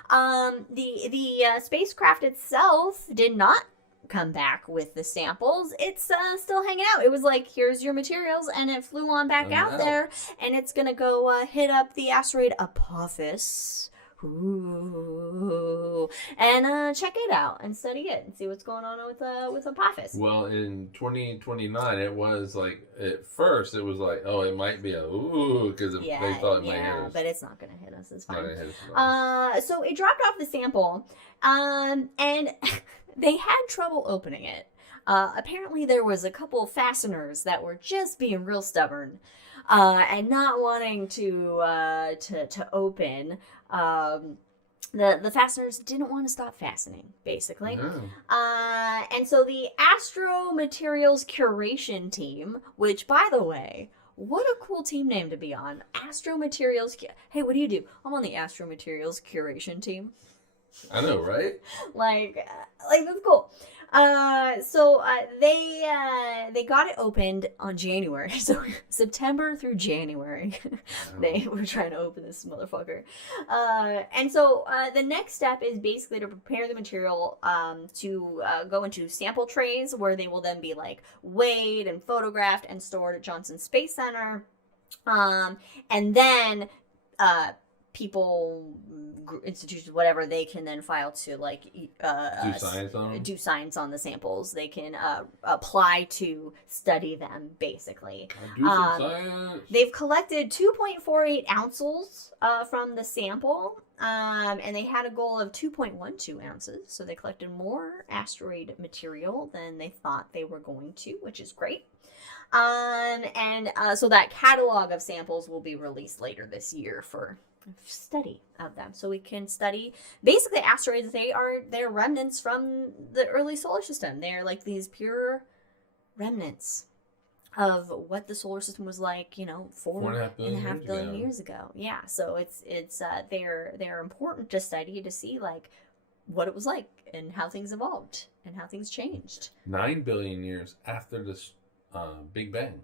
The spacecraft itself did not come back with the samples. It's still hanging out. It was like, here's your materials, and it flew on back out there, and it's gonna go hit up the asteroid Apophis. Ooh. And check it out and study it and see what's going on with Apophis. Well, in 2029, it was like, at first it was like, oh, it might be because they thought it might hit us. But it's not gonna hit us. It's fine. So it dropped off the sample, and they had trouble opening it. Apparently there was a couple of fasteners that were just being real stubborn and not wanting to open. the fasteners didn't want to stop fastening, basically. No. And so the Astro Materials Curation Team, which, by the way, what a cool team name to be on. Astro Materials. Hey, what do you do? I'm on the Astro Materials Curation Team. I know, right? like that's cool. So they got it opened on January. So September through January, they were trying to open this motherfucker. And so the next step is basically to prepare the material to go into sample trays, where they will then be like weighed and photographed and stored at Johnson Space Center. And then people, institutions, whatever, they can then file to like do science on the samples. They can apply to study them, basically. Do some science. They've collected 2.48 ounces from the sample, and they had a goal of 2.12 ounces. So they collected more asteroid material than they thought they were going to, which is great. So that catalog of samples will be released later this year for study of them, so we can study basically asteroids. They're remnants from the early solar system. They're like these pure remnants of what the solar system was like, 4.5 billion years ago. Yeah, so they're important to study, to see like what it was like and how things evolved and how things changed. 9 billion years after this Big Bang.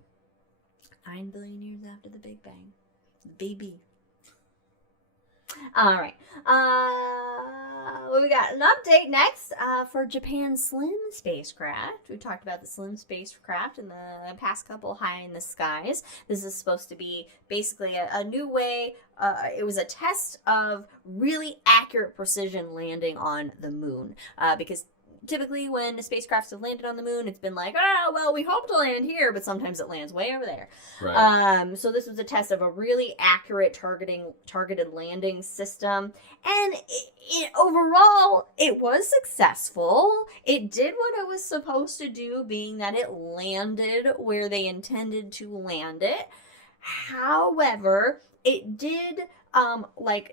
9 billion years after the Big Bang, baby. All right. We got an update next for Japan's Slim spacecraft. We talked about the Slim spacecraft in the past couple High in the Skies. This is supposed to be basically a new way. It was a test of really accurate precision landing on the moon, because typically when the spacecrafts have landed on the moon, it's been like, we hope to land here, but sometimes it lands way over there. Right. So this was a test of a really accurate targeted landing system, and overall, it was successful. It did what it was supposed to do, being that it landed where they intended to land it. However, it did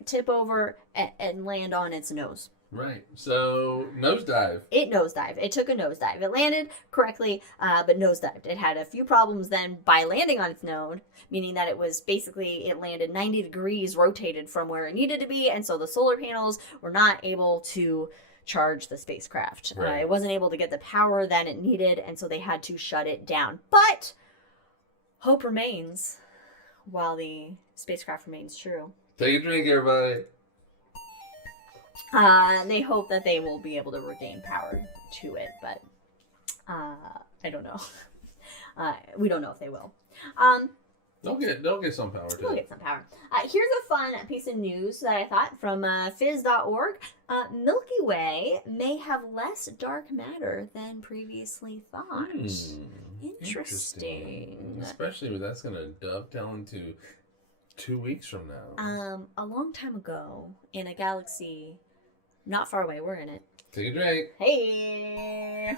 tip over and land on its nose. Right. So, nosedive. It nosedived. It took a nosedive. It landed correctly, but nosedived. It had a few problems then by landing on its nose, meaning that it landed 90 degrees rotated from where it needed to be, and so the solar panels were not able to charge the spacecraft. Right. It wasn't able to get the power that it needed, and so they had to shut it down. But hope remains while the spacecraft remains true. Take a drink, everybody. They hope that they will be able to regain power to it, but I don't know. We don't know if they will. They'll get some power to it. They'll get some power. Here's a fun piece of news that I thought from phys.org. Milky Way may have less dark matter than previously thought. Interesting. Especially when that's going to dovetail into 2 weeks from now. A long time ago, in a galaxy not far away, we're in it. Take a drink. Hey!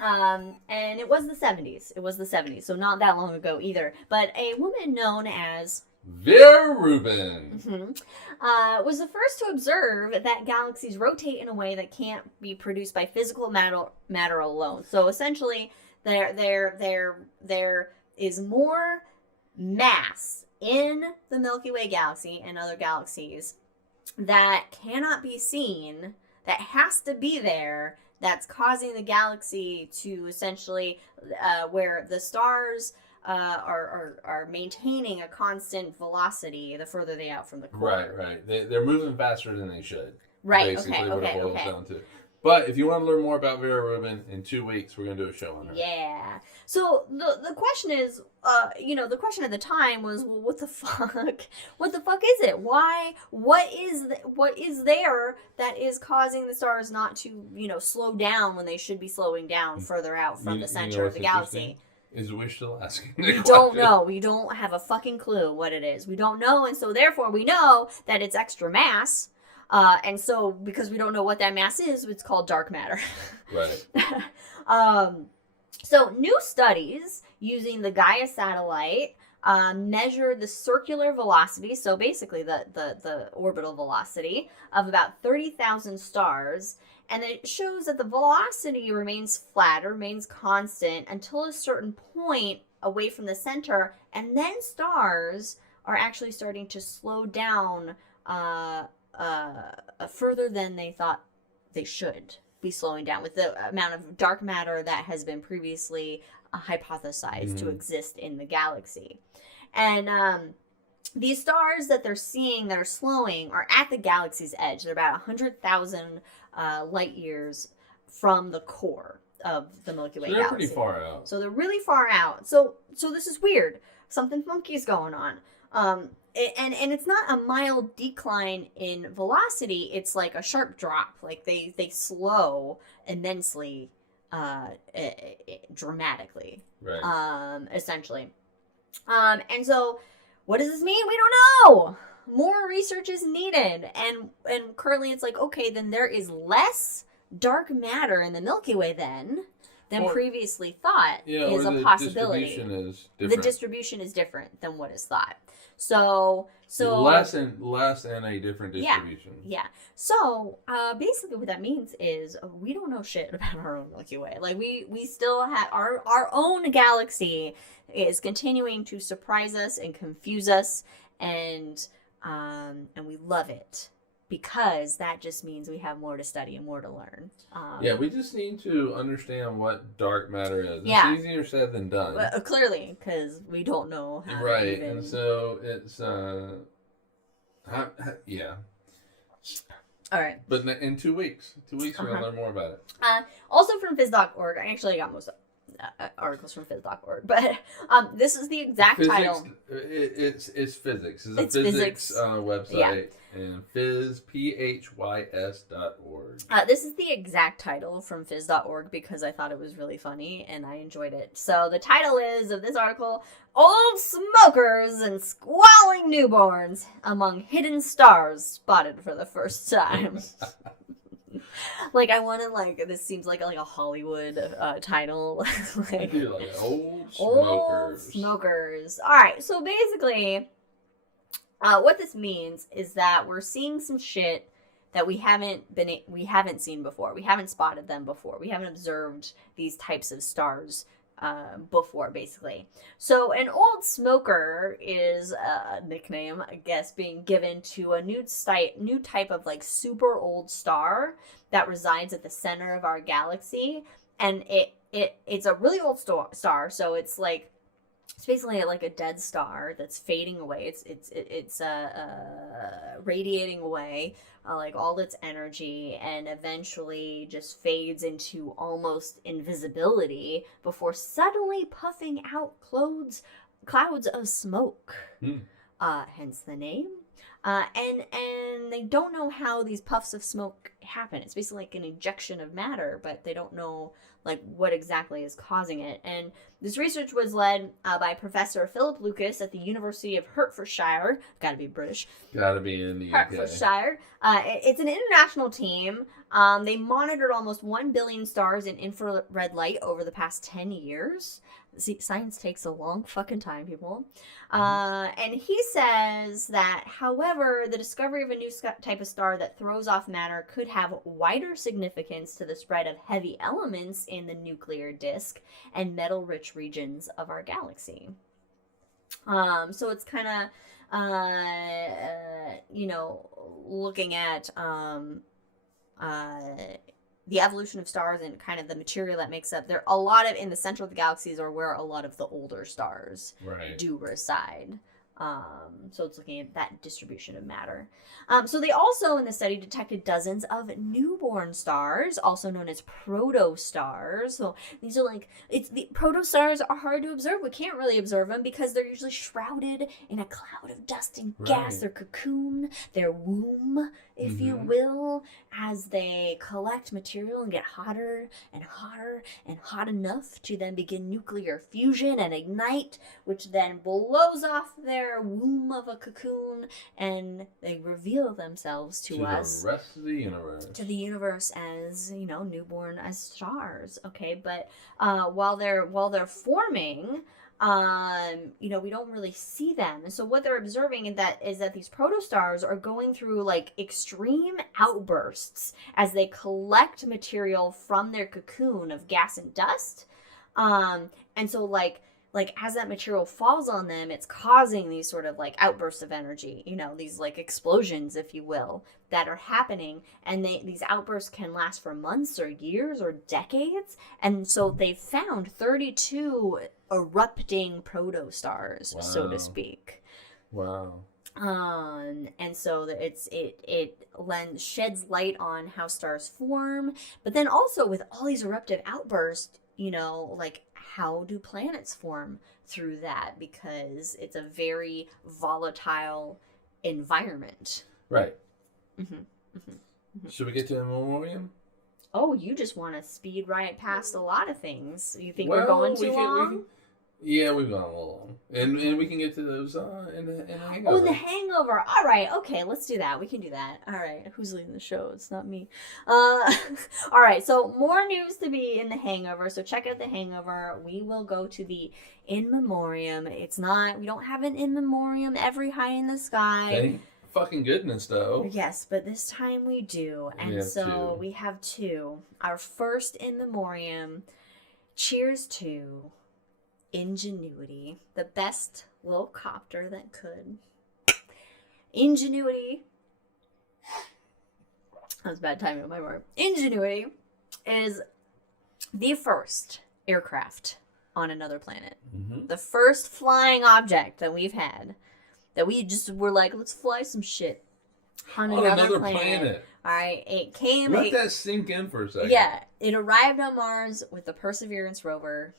And it was the 70s. It was the 70s, so not that long ago either. But a woman known as Vera Rubin was the first to observe that galaxies rotate in a way that can't be produced by physical matter alone. So essentially, there is more mass in the Milky Way galaxy and other galaxies that cannot be seen, that has to be there, that's causing the galaxy to essentially, where the stars are maintaining a constant velocity the further they out from the core. Right. They're moving faster than they should. Right, basically what it boils down to. But if you want to learn more about Vera Rubin, in 2 weeks we're going to do a show on her. Yeah. So the question is, the question at the time was, well, what the fuck? What the fuck is it? Why? What is there that is causing the stars not to, slow down when they should be slowing down further out from the center of the galaxy? Is we're still asking the We question. don't know. We don't have a fucking clue what it is. We don't know, and so therefore we know that it's extra mass. And so, because we don't know what that mass is, it's called dark matter. Right. So, new studies using the Gaia satellite measured the circular velocity, so basically the orbital velocity of about 30,000 stars, and it shows that the velocity remains flat, or remains constant until a certain point away from the center, and then stars are actually starting to slow down further than they thought they should be slowing down, with the amount of dark matter that has been previously hypothesized to exist in the galaxy. And these stars that they're seeing that are slowing are at the galaxy's edge. They're about 100,000 light years from the core of the Milky Way they're galaxy. Pretty far out. So they're really far out. So this is weird. Something funky is going on. And it's not a mild decline in velocity. It's like a sharp drop. Like they slow immensely, dramatically, Right. essentially. And so what does this mean? We don't know. More research is needed. And currently it's like, okay, then there is less dark matter in the Milky Way than previously thought is a possibility. The distribution is different than what is thought. So less and a different distribution. Yeah. So basically, what that means is we don't know shit about our own Milky Way. Like we still have our own galaxy is continuing to surprise us and confuse us, and we love it, because that just means we have more to study and more to learn. We just need to understand what dark matter is. Yeah. It's easier said than done. Clearly, because we don't know how right, to even... and so it's yeah. All right. But in 2 weeks, we're gonna learn more about it. Also from phys.org, I actually got most articles from phys.org, but this is the exact title. It's physics. It's a physics website. Yeah. And phys.org. This is the exact title from phys.org because I thought it was really funny and I enjoyed it. So the title is of this article: Old Smokers and Squalling Newborns Among Hidden Stars Spotted for the First Time. Like, I want to, this seems like a Hollywood title. Old Smokers. All right, so basically, what this means is that we're seeing some shit that we haven't seen before. We haven't spotted them before. We haven't observed these types of stars before, basically. So an old smoker is a nickname, I guess, being given to a new type of super old star that resides at the center of our galaxy, and it's a really old star. So it's basically like a dead star that's fading away. It's radiating away all its energy, and eventually just fades into almost invisibility before suddenly puffing out clouds of smoke. Hence the name. And they don't know how these puffs of smoke happen. It's basically like an ejection of matter, but they don't know what exactly is causing it. And this research was led by Professor Philip Lucas at the University of Hertfordshire. Gotta be British. Gotta be in the UK. Hertfordshire. It's an international team. They monitored almost 1 billion stars in infrared light over the past 10 years. See, science takes a long fucking time, people. And he says that, however, the discovery of a new type of star that throws off matter could have wider significance to the spread of heavy elements in the nuclear disk and metal-rich regions of our galaxy. So it's kind of, looking at the evolution of stars and kind of the material that makes up. There a lot of in the center of the galaxies are where a lot of the older stars do reside. So it's looking at that distribution of matter. So they also in the study detected dozens of newborn stars, also known as protostars. So these are the protostars are hard to observe. We can't really observe them because they're usually shrouded in a cloud of dust and gas. Their cocoon, their womb, if you will, as they collect material and get hotter and hotter and hot enough to then begin nuclear fusion and ignite, which then blows off their womb of a cocoon, and they reveal themselves to us, the rest of the universe, to the universe as newborn as stars. Okay, but while they're forming, you know, we don't really see them. And so what they're observing is that these protostars are going through like extreme outbursts as they collect material from their cocoon of gas and dust. And so like as that material falls on them, it's causing these sort of like outbursts of energy, you know, these like explosions, if you will, that are happening. And these outbursts can last for months or years or decades. And so they found 32 erupting protostars, so to speak. Wow. And so it sheds light on how stars form, but then also with all these eruptive outbursts, you know, like how do planets form through that? Because it's a very volatile environment. Right. Should we get to the memoriam? Oh, you just want to speed right past a lot of things. You think we're going too long? Yeah, we've gone a little long. And we can get to those in the Hangover. Oh, in the Hangover. All right. Okay, let's do that. We can do that. All right. Who's leading the show? It's not me. All right. So more news to be in the Hangover. So check out the Hangover. We will go to the In Memoriam. We don't have an In Memoriam every high in the sky. Thank fucking goodness, though. Yes, but this time we do. And we have two. Our first In Memoriam. Cheers to Ingenuity, the best little copter that could. Ingenuity. That was bad timing on my part. Ingenuity is the first aircraft on another planet. Mm-hmm. The first flying object that we've had. That we just were like, let's fly some shit on another planet. All right, it came. Let that sink in for a second. Yeah, it arrived on Mars with the Perseverance rover.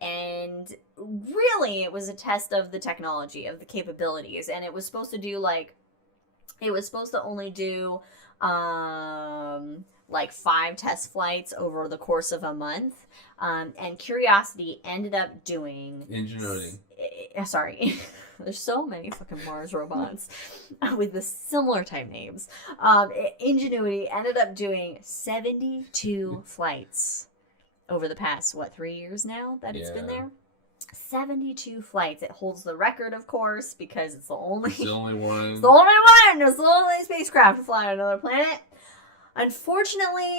And really it was a test of the technology, of the capabilities, and it was supposed to only do like 5 test flights over the course of a month, and Curiosity ended up doing Ingenuity. Sorry. There's so many fucking Mars robots with the similar type names. Ingenuity ended up doing 72 flights over the past, 3 years now that it's been there? 72 flights. It holds the record, of course, because it's the only one. It's the only one! It's the only spacecraft to fly on another planet. Unfortunately,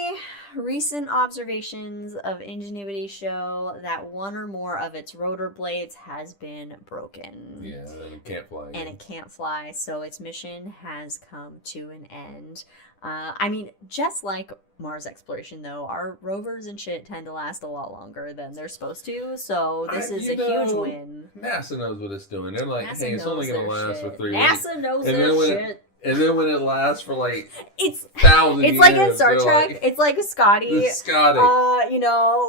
recent observations of Ingenuity show that one or more of its rotor blades has been broken. Yeah, and it can't fly. And it can't fly, so its mission has come to an end. I mean, just like Mars exploration, though, our rovers and shit tend to last a lot longer than they're supposed to, so this is a huge win. NASA knows what it's doing. They're like, hey, it's only going to last for 3 weeks. NASA knows their shit. And then when it lasts for like it's 1,000 years. It's like in Star Trek. Like, it's like Scotty. You know,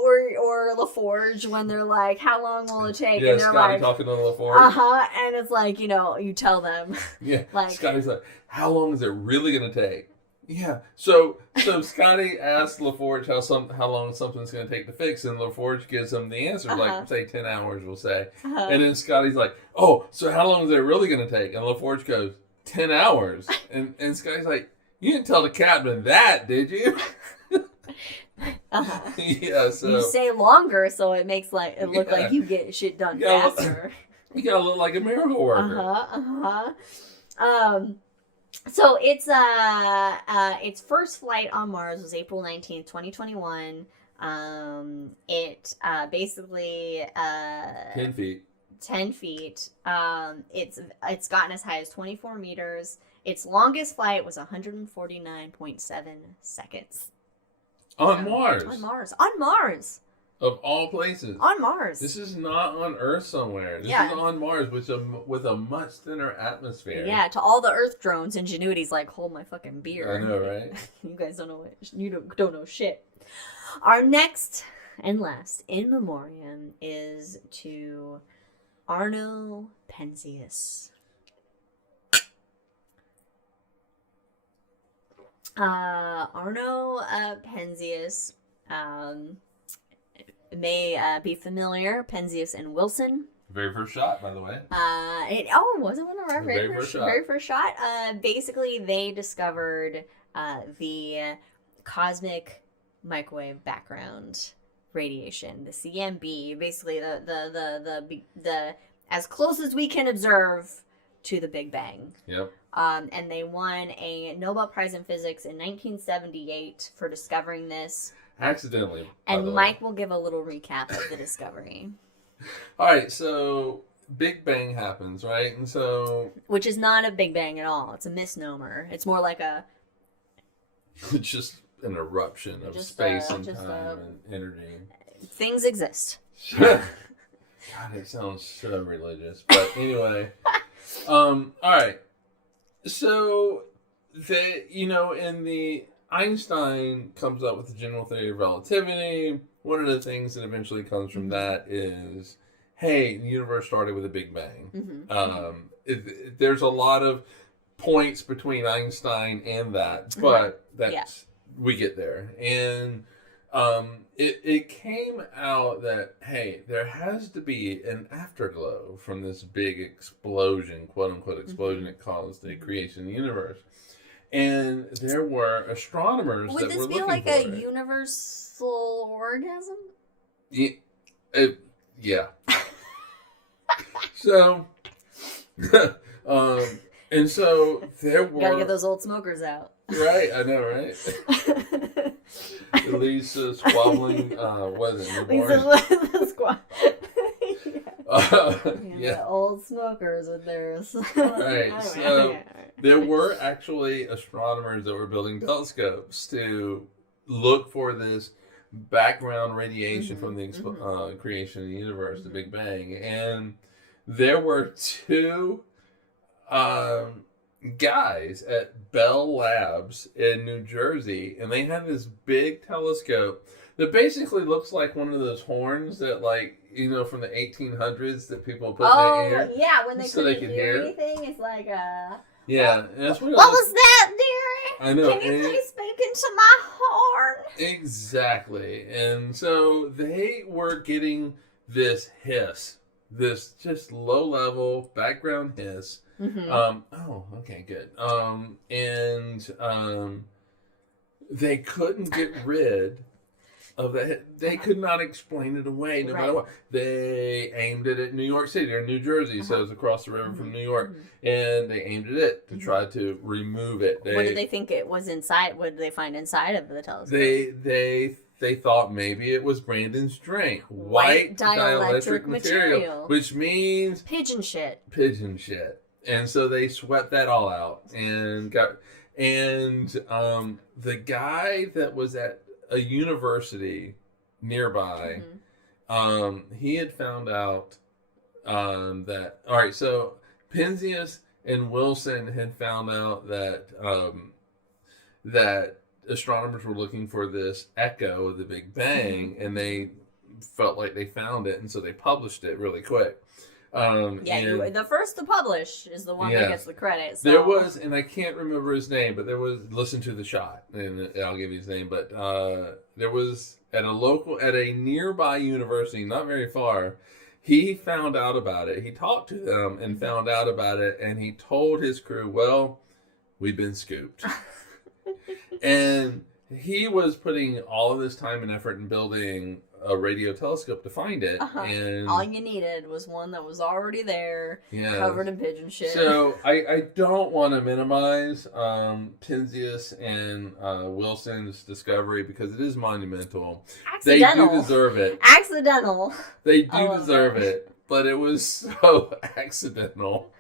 or LaForge when they're like, how long will it take? Yeah, and they're Scotty like, talking to LaForge. And it's like, you know, you tell them. Yeah, like, Scotty's like, how long is it really going to take? Yeah, so Scotty asked LaForge how long something's going to take to fix, and LaForge gives him the answer, like, say 10 hours, we'll say. And then Scotty's like, oh, so how long is it really going to take? And LaForge goes, 10 hours. And Scotty's like, you didn't tell the captain that, did you? Yeah, so. You say longer, so it makes it look like you get shit done faster. You gotta look like a miracle worker. So its first flight on Mars was April 19th, 2021. It basically 10 feet. 10 feet. It's gotten as high as 24 meters. Its longest flight was 149.7 seconds. On Mars. On Mars. Of all places. On Mars. This is not on Earth somewhere. This is on Mars with a much thinner atmosphere. Yeah, to all the Earth drones, Ingenuity's like, hold my fucking beer. I know, right? You guys don't know shit. Our next and last in memoriam is to Arno Penzias. Arno Penzias may be familiar. Penzias and Wilson. Very first shot, by the way. Was it one of our very first shot? Basically, they discovered the cosmic microwave background radiation, the CMB, basically the as close as we can observe to the Big Bang. Yep. And they won a Nobel Prize in Physics in 1978 for discovering this. Accidentally. And Mike will give a little recap of the discovery. All right, so Big Bang happens, right? And so... Which is not a Big Bang at all. It's a misnomer. It's more like a... It's just an eruption of space and time and energy. Things exist. God, it sounds so religious. But anyway... all right. So, Einstein comes up with the general theory of relativity. One of the things that eventually comes from that is, hey, the universe started with a Big Bang. Mm-hmm. There's a lot of points between Einstein and that, but we get there. And it came out that, hey, there has to be an afterglow from this big explosion, quote-unquote explosion that caused the creation of the universe. And there were astronomers that were looking for it. Would this be like a universal orgasm? Yeah. So, and so there were... Gotta get those old smokers out. Right, I know, right? Lisa squabbling, what is it? Lisa squabbling. Yeah. The old smokers with theirs. Right, so there were actually astronomers that were building telescopes to look for this background radiation from the creation of the universe, the Big Bang. And there were two guys at Bell Labs in New Jersey, and they had this big telescope that basically looks like one of those horns that, from the 1800s that people put in their ear. Oh, yeah, when they couldn't hear anything, it's like a... Yeah, and that's what was that, dearie? I know. Can you please speak into my horn? Exactly. And so they were getting this hiss, this just low-level background hiss. Okay, good. They couldn't get rid of that. They could not explain it away, no matter what. They aimed it at New York City or New Jersey, so it was across the river from New York, and they aimed at it to try to remove it. What did they think it was inside? What did they find inside of the telescope? They thought maybe it was Brandon's drink. White dielectric material. Which means... Pigeon shit. And so they swept that all out and the guy that was at a university nearby, he had found out that, all right, so Penzias and Wilson had found out that that astronomers were looking for this echo of the Big Bang, and they felt like they found it, and so they published it really quick. The first to publish is the one that gets the credit. So. There was, and I can't remember his name, but there was, listen to the shot, and I'll give you his name, but there was at a nearby university, not very far, he found out about it. He talked to them and found out about it, and he told his crew, well, we've been scooped. And he was putting all of this time and effort in building a radio telescope to find it, and all you needed was one that was already there, covered in pigeon shit. So I don't want to minimize Penzias and Wilson's discovery because it is monumental. Accidental. They do deserve it. Accidental. They do deserve it, but it was so accidental.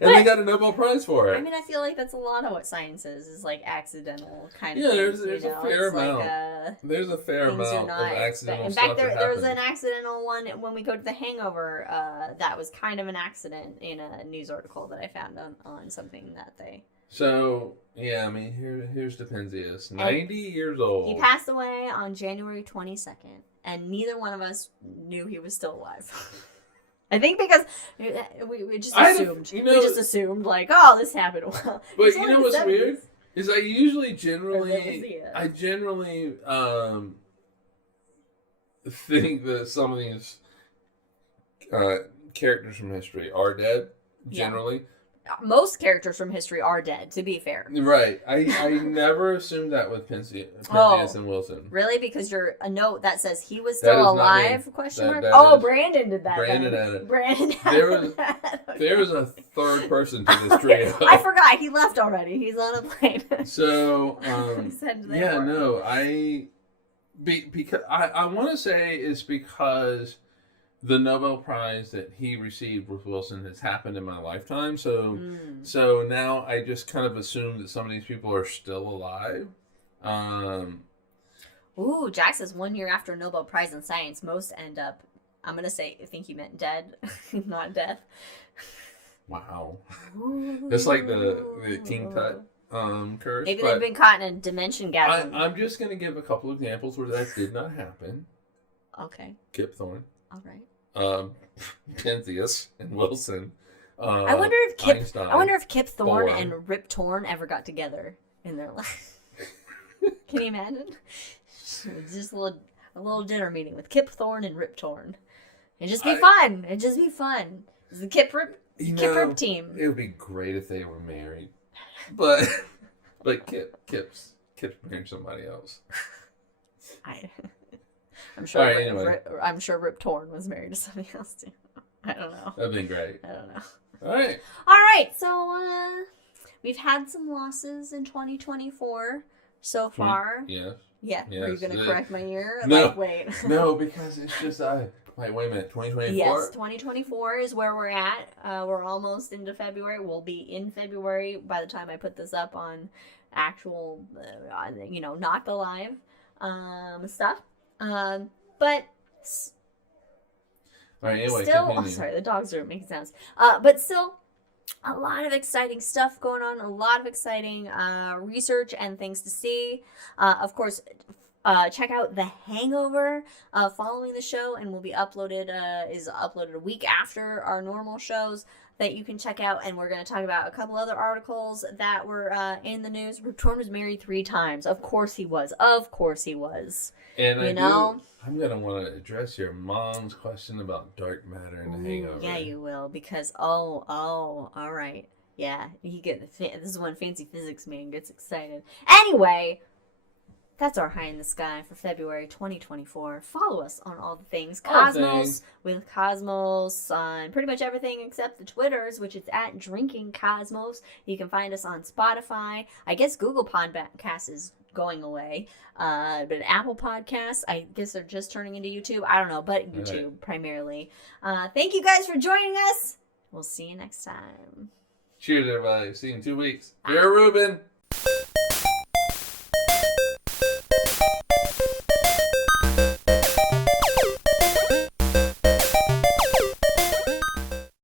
And they got a Nobel Prize for it. I mean, I feel like that's a lot of what science is like accidental kind of things. There's a fair amount. There's a fair amount of accidental stuff. In fact, there was an accidental one when we go to The Hangover. That was kind of an accident in a news article that I found on something that they... So, yeah, I mean, here's to Penzias. 90 years old. He passed away on January 22nd, and neither one of us knew he was still alive. I think because we just assumed. We just assumed, like, oh, this happened. Well, but you know what's weird? Is I generally think that some of these characters from history are dead, generally. most characters from history are dead, to be fair. Right. I never assumed that with Pentheus and Wilson. Really? Because you're a note that says he was still alive? Question mark. Brandon did that. Brandon had it. Brandon. There was a third person to this trio. I forgot. He left already. He's on a plane. So because I want to say it's because the Nobel Prize that he received with Wilson has happened in my lifetime. So now I just kind of assume that some of these people are still alive. Ooh, Jack says 1 year after Nobel Prize in Science, most end up, I'm going to say, I think you meant dead, not death. Wow. That's like the King Tut curse. Maybe they've been caught in a dimension gap. I'm just going to give a couple examples where that did not happen. Okay. Kip Thorne. All right. Pentheus and Wilson. I wonder if Kip Thorne Bohr. and Rip Torn ever got together in their life. Can you imagine? Just a little dinner meeting with Kip Thorne and Rip Torn. It'd just be fun. It's the Kip Rip team. It would be great if they were married, but Kip's married somebody else. I'm sure. Right, anyway. I'm sure Rip Torn was married to somebody else too. I don't know. That'd be great. I don't know. All right. So we've had some losses in 2024 so far. Yes. Yeah. Yes. Are you going to correct my year? No. Wait. No, because it's just wait a minute. 2024. Yes, 2024 is where we're at. We're almost into February. We'll be in February by the time I put this up on actual, not the live stuff. But all right, anyway, still, sorry, the dogs are making sounds. But still, a lot of exciting stuff going on. A lot of exciting research and things to see. Of course, check out The Hangover following the show, and will be uploaded a week after our normal shows that you can check out. And we're going to talk about a couple other articles that were in the news. Rip Torn was married 3 times. Of course he was. And I'm going to want to address your mom's question about dark matter and The Hangover. Yeah, you will, because all right. Yeah, this is when Fancy Physics Man gets excited. Anyway, that's our High in the Sky for February 2024. Follow us on all the things. Cosmos with Cosmos on pretty much everything except the Twitters, which is at Drinking Cosmos. You can find us on Spotify. I guess Google Podcast is going away. But Apple Podcasts, I guess they're just turning into YouTube. I don't know, but YouTube primarily. Thank you guys for joining us. We'll see you next time. Cheers, everybody. See you in 2 weeks. Vera Rubin.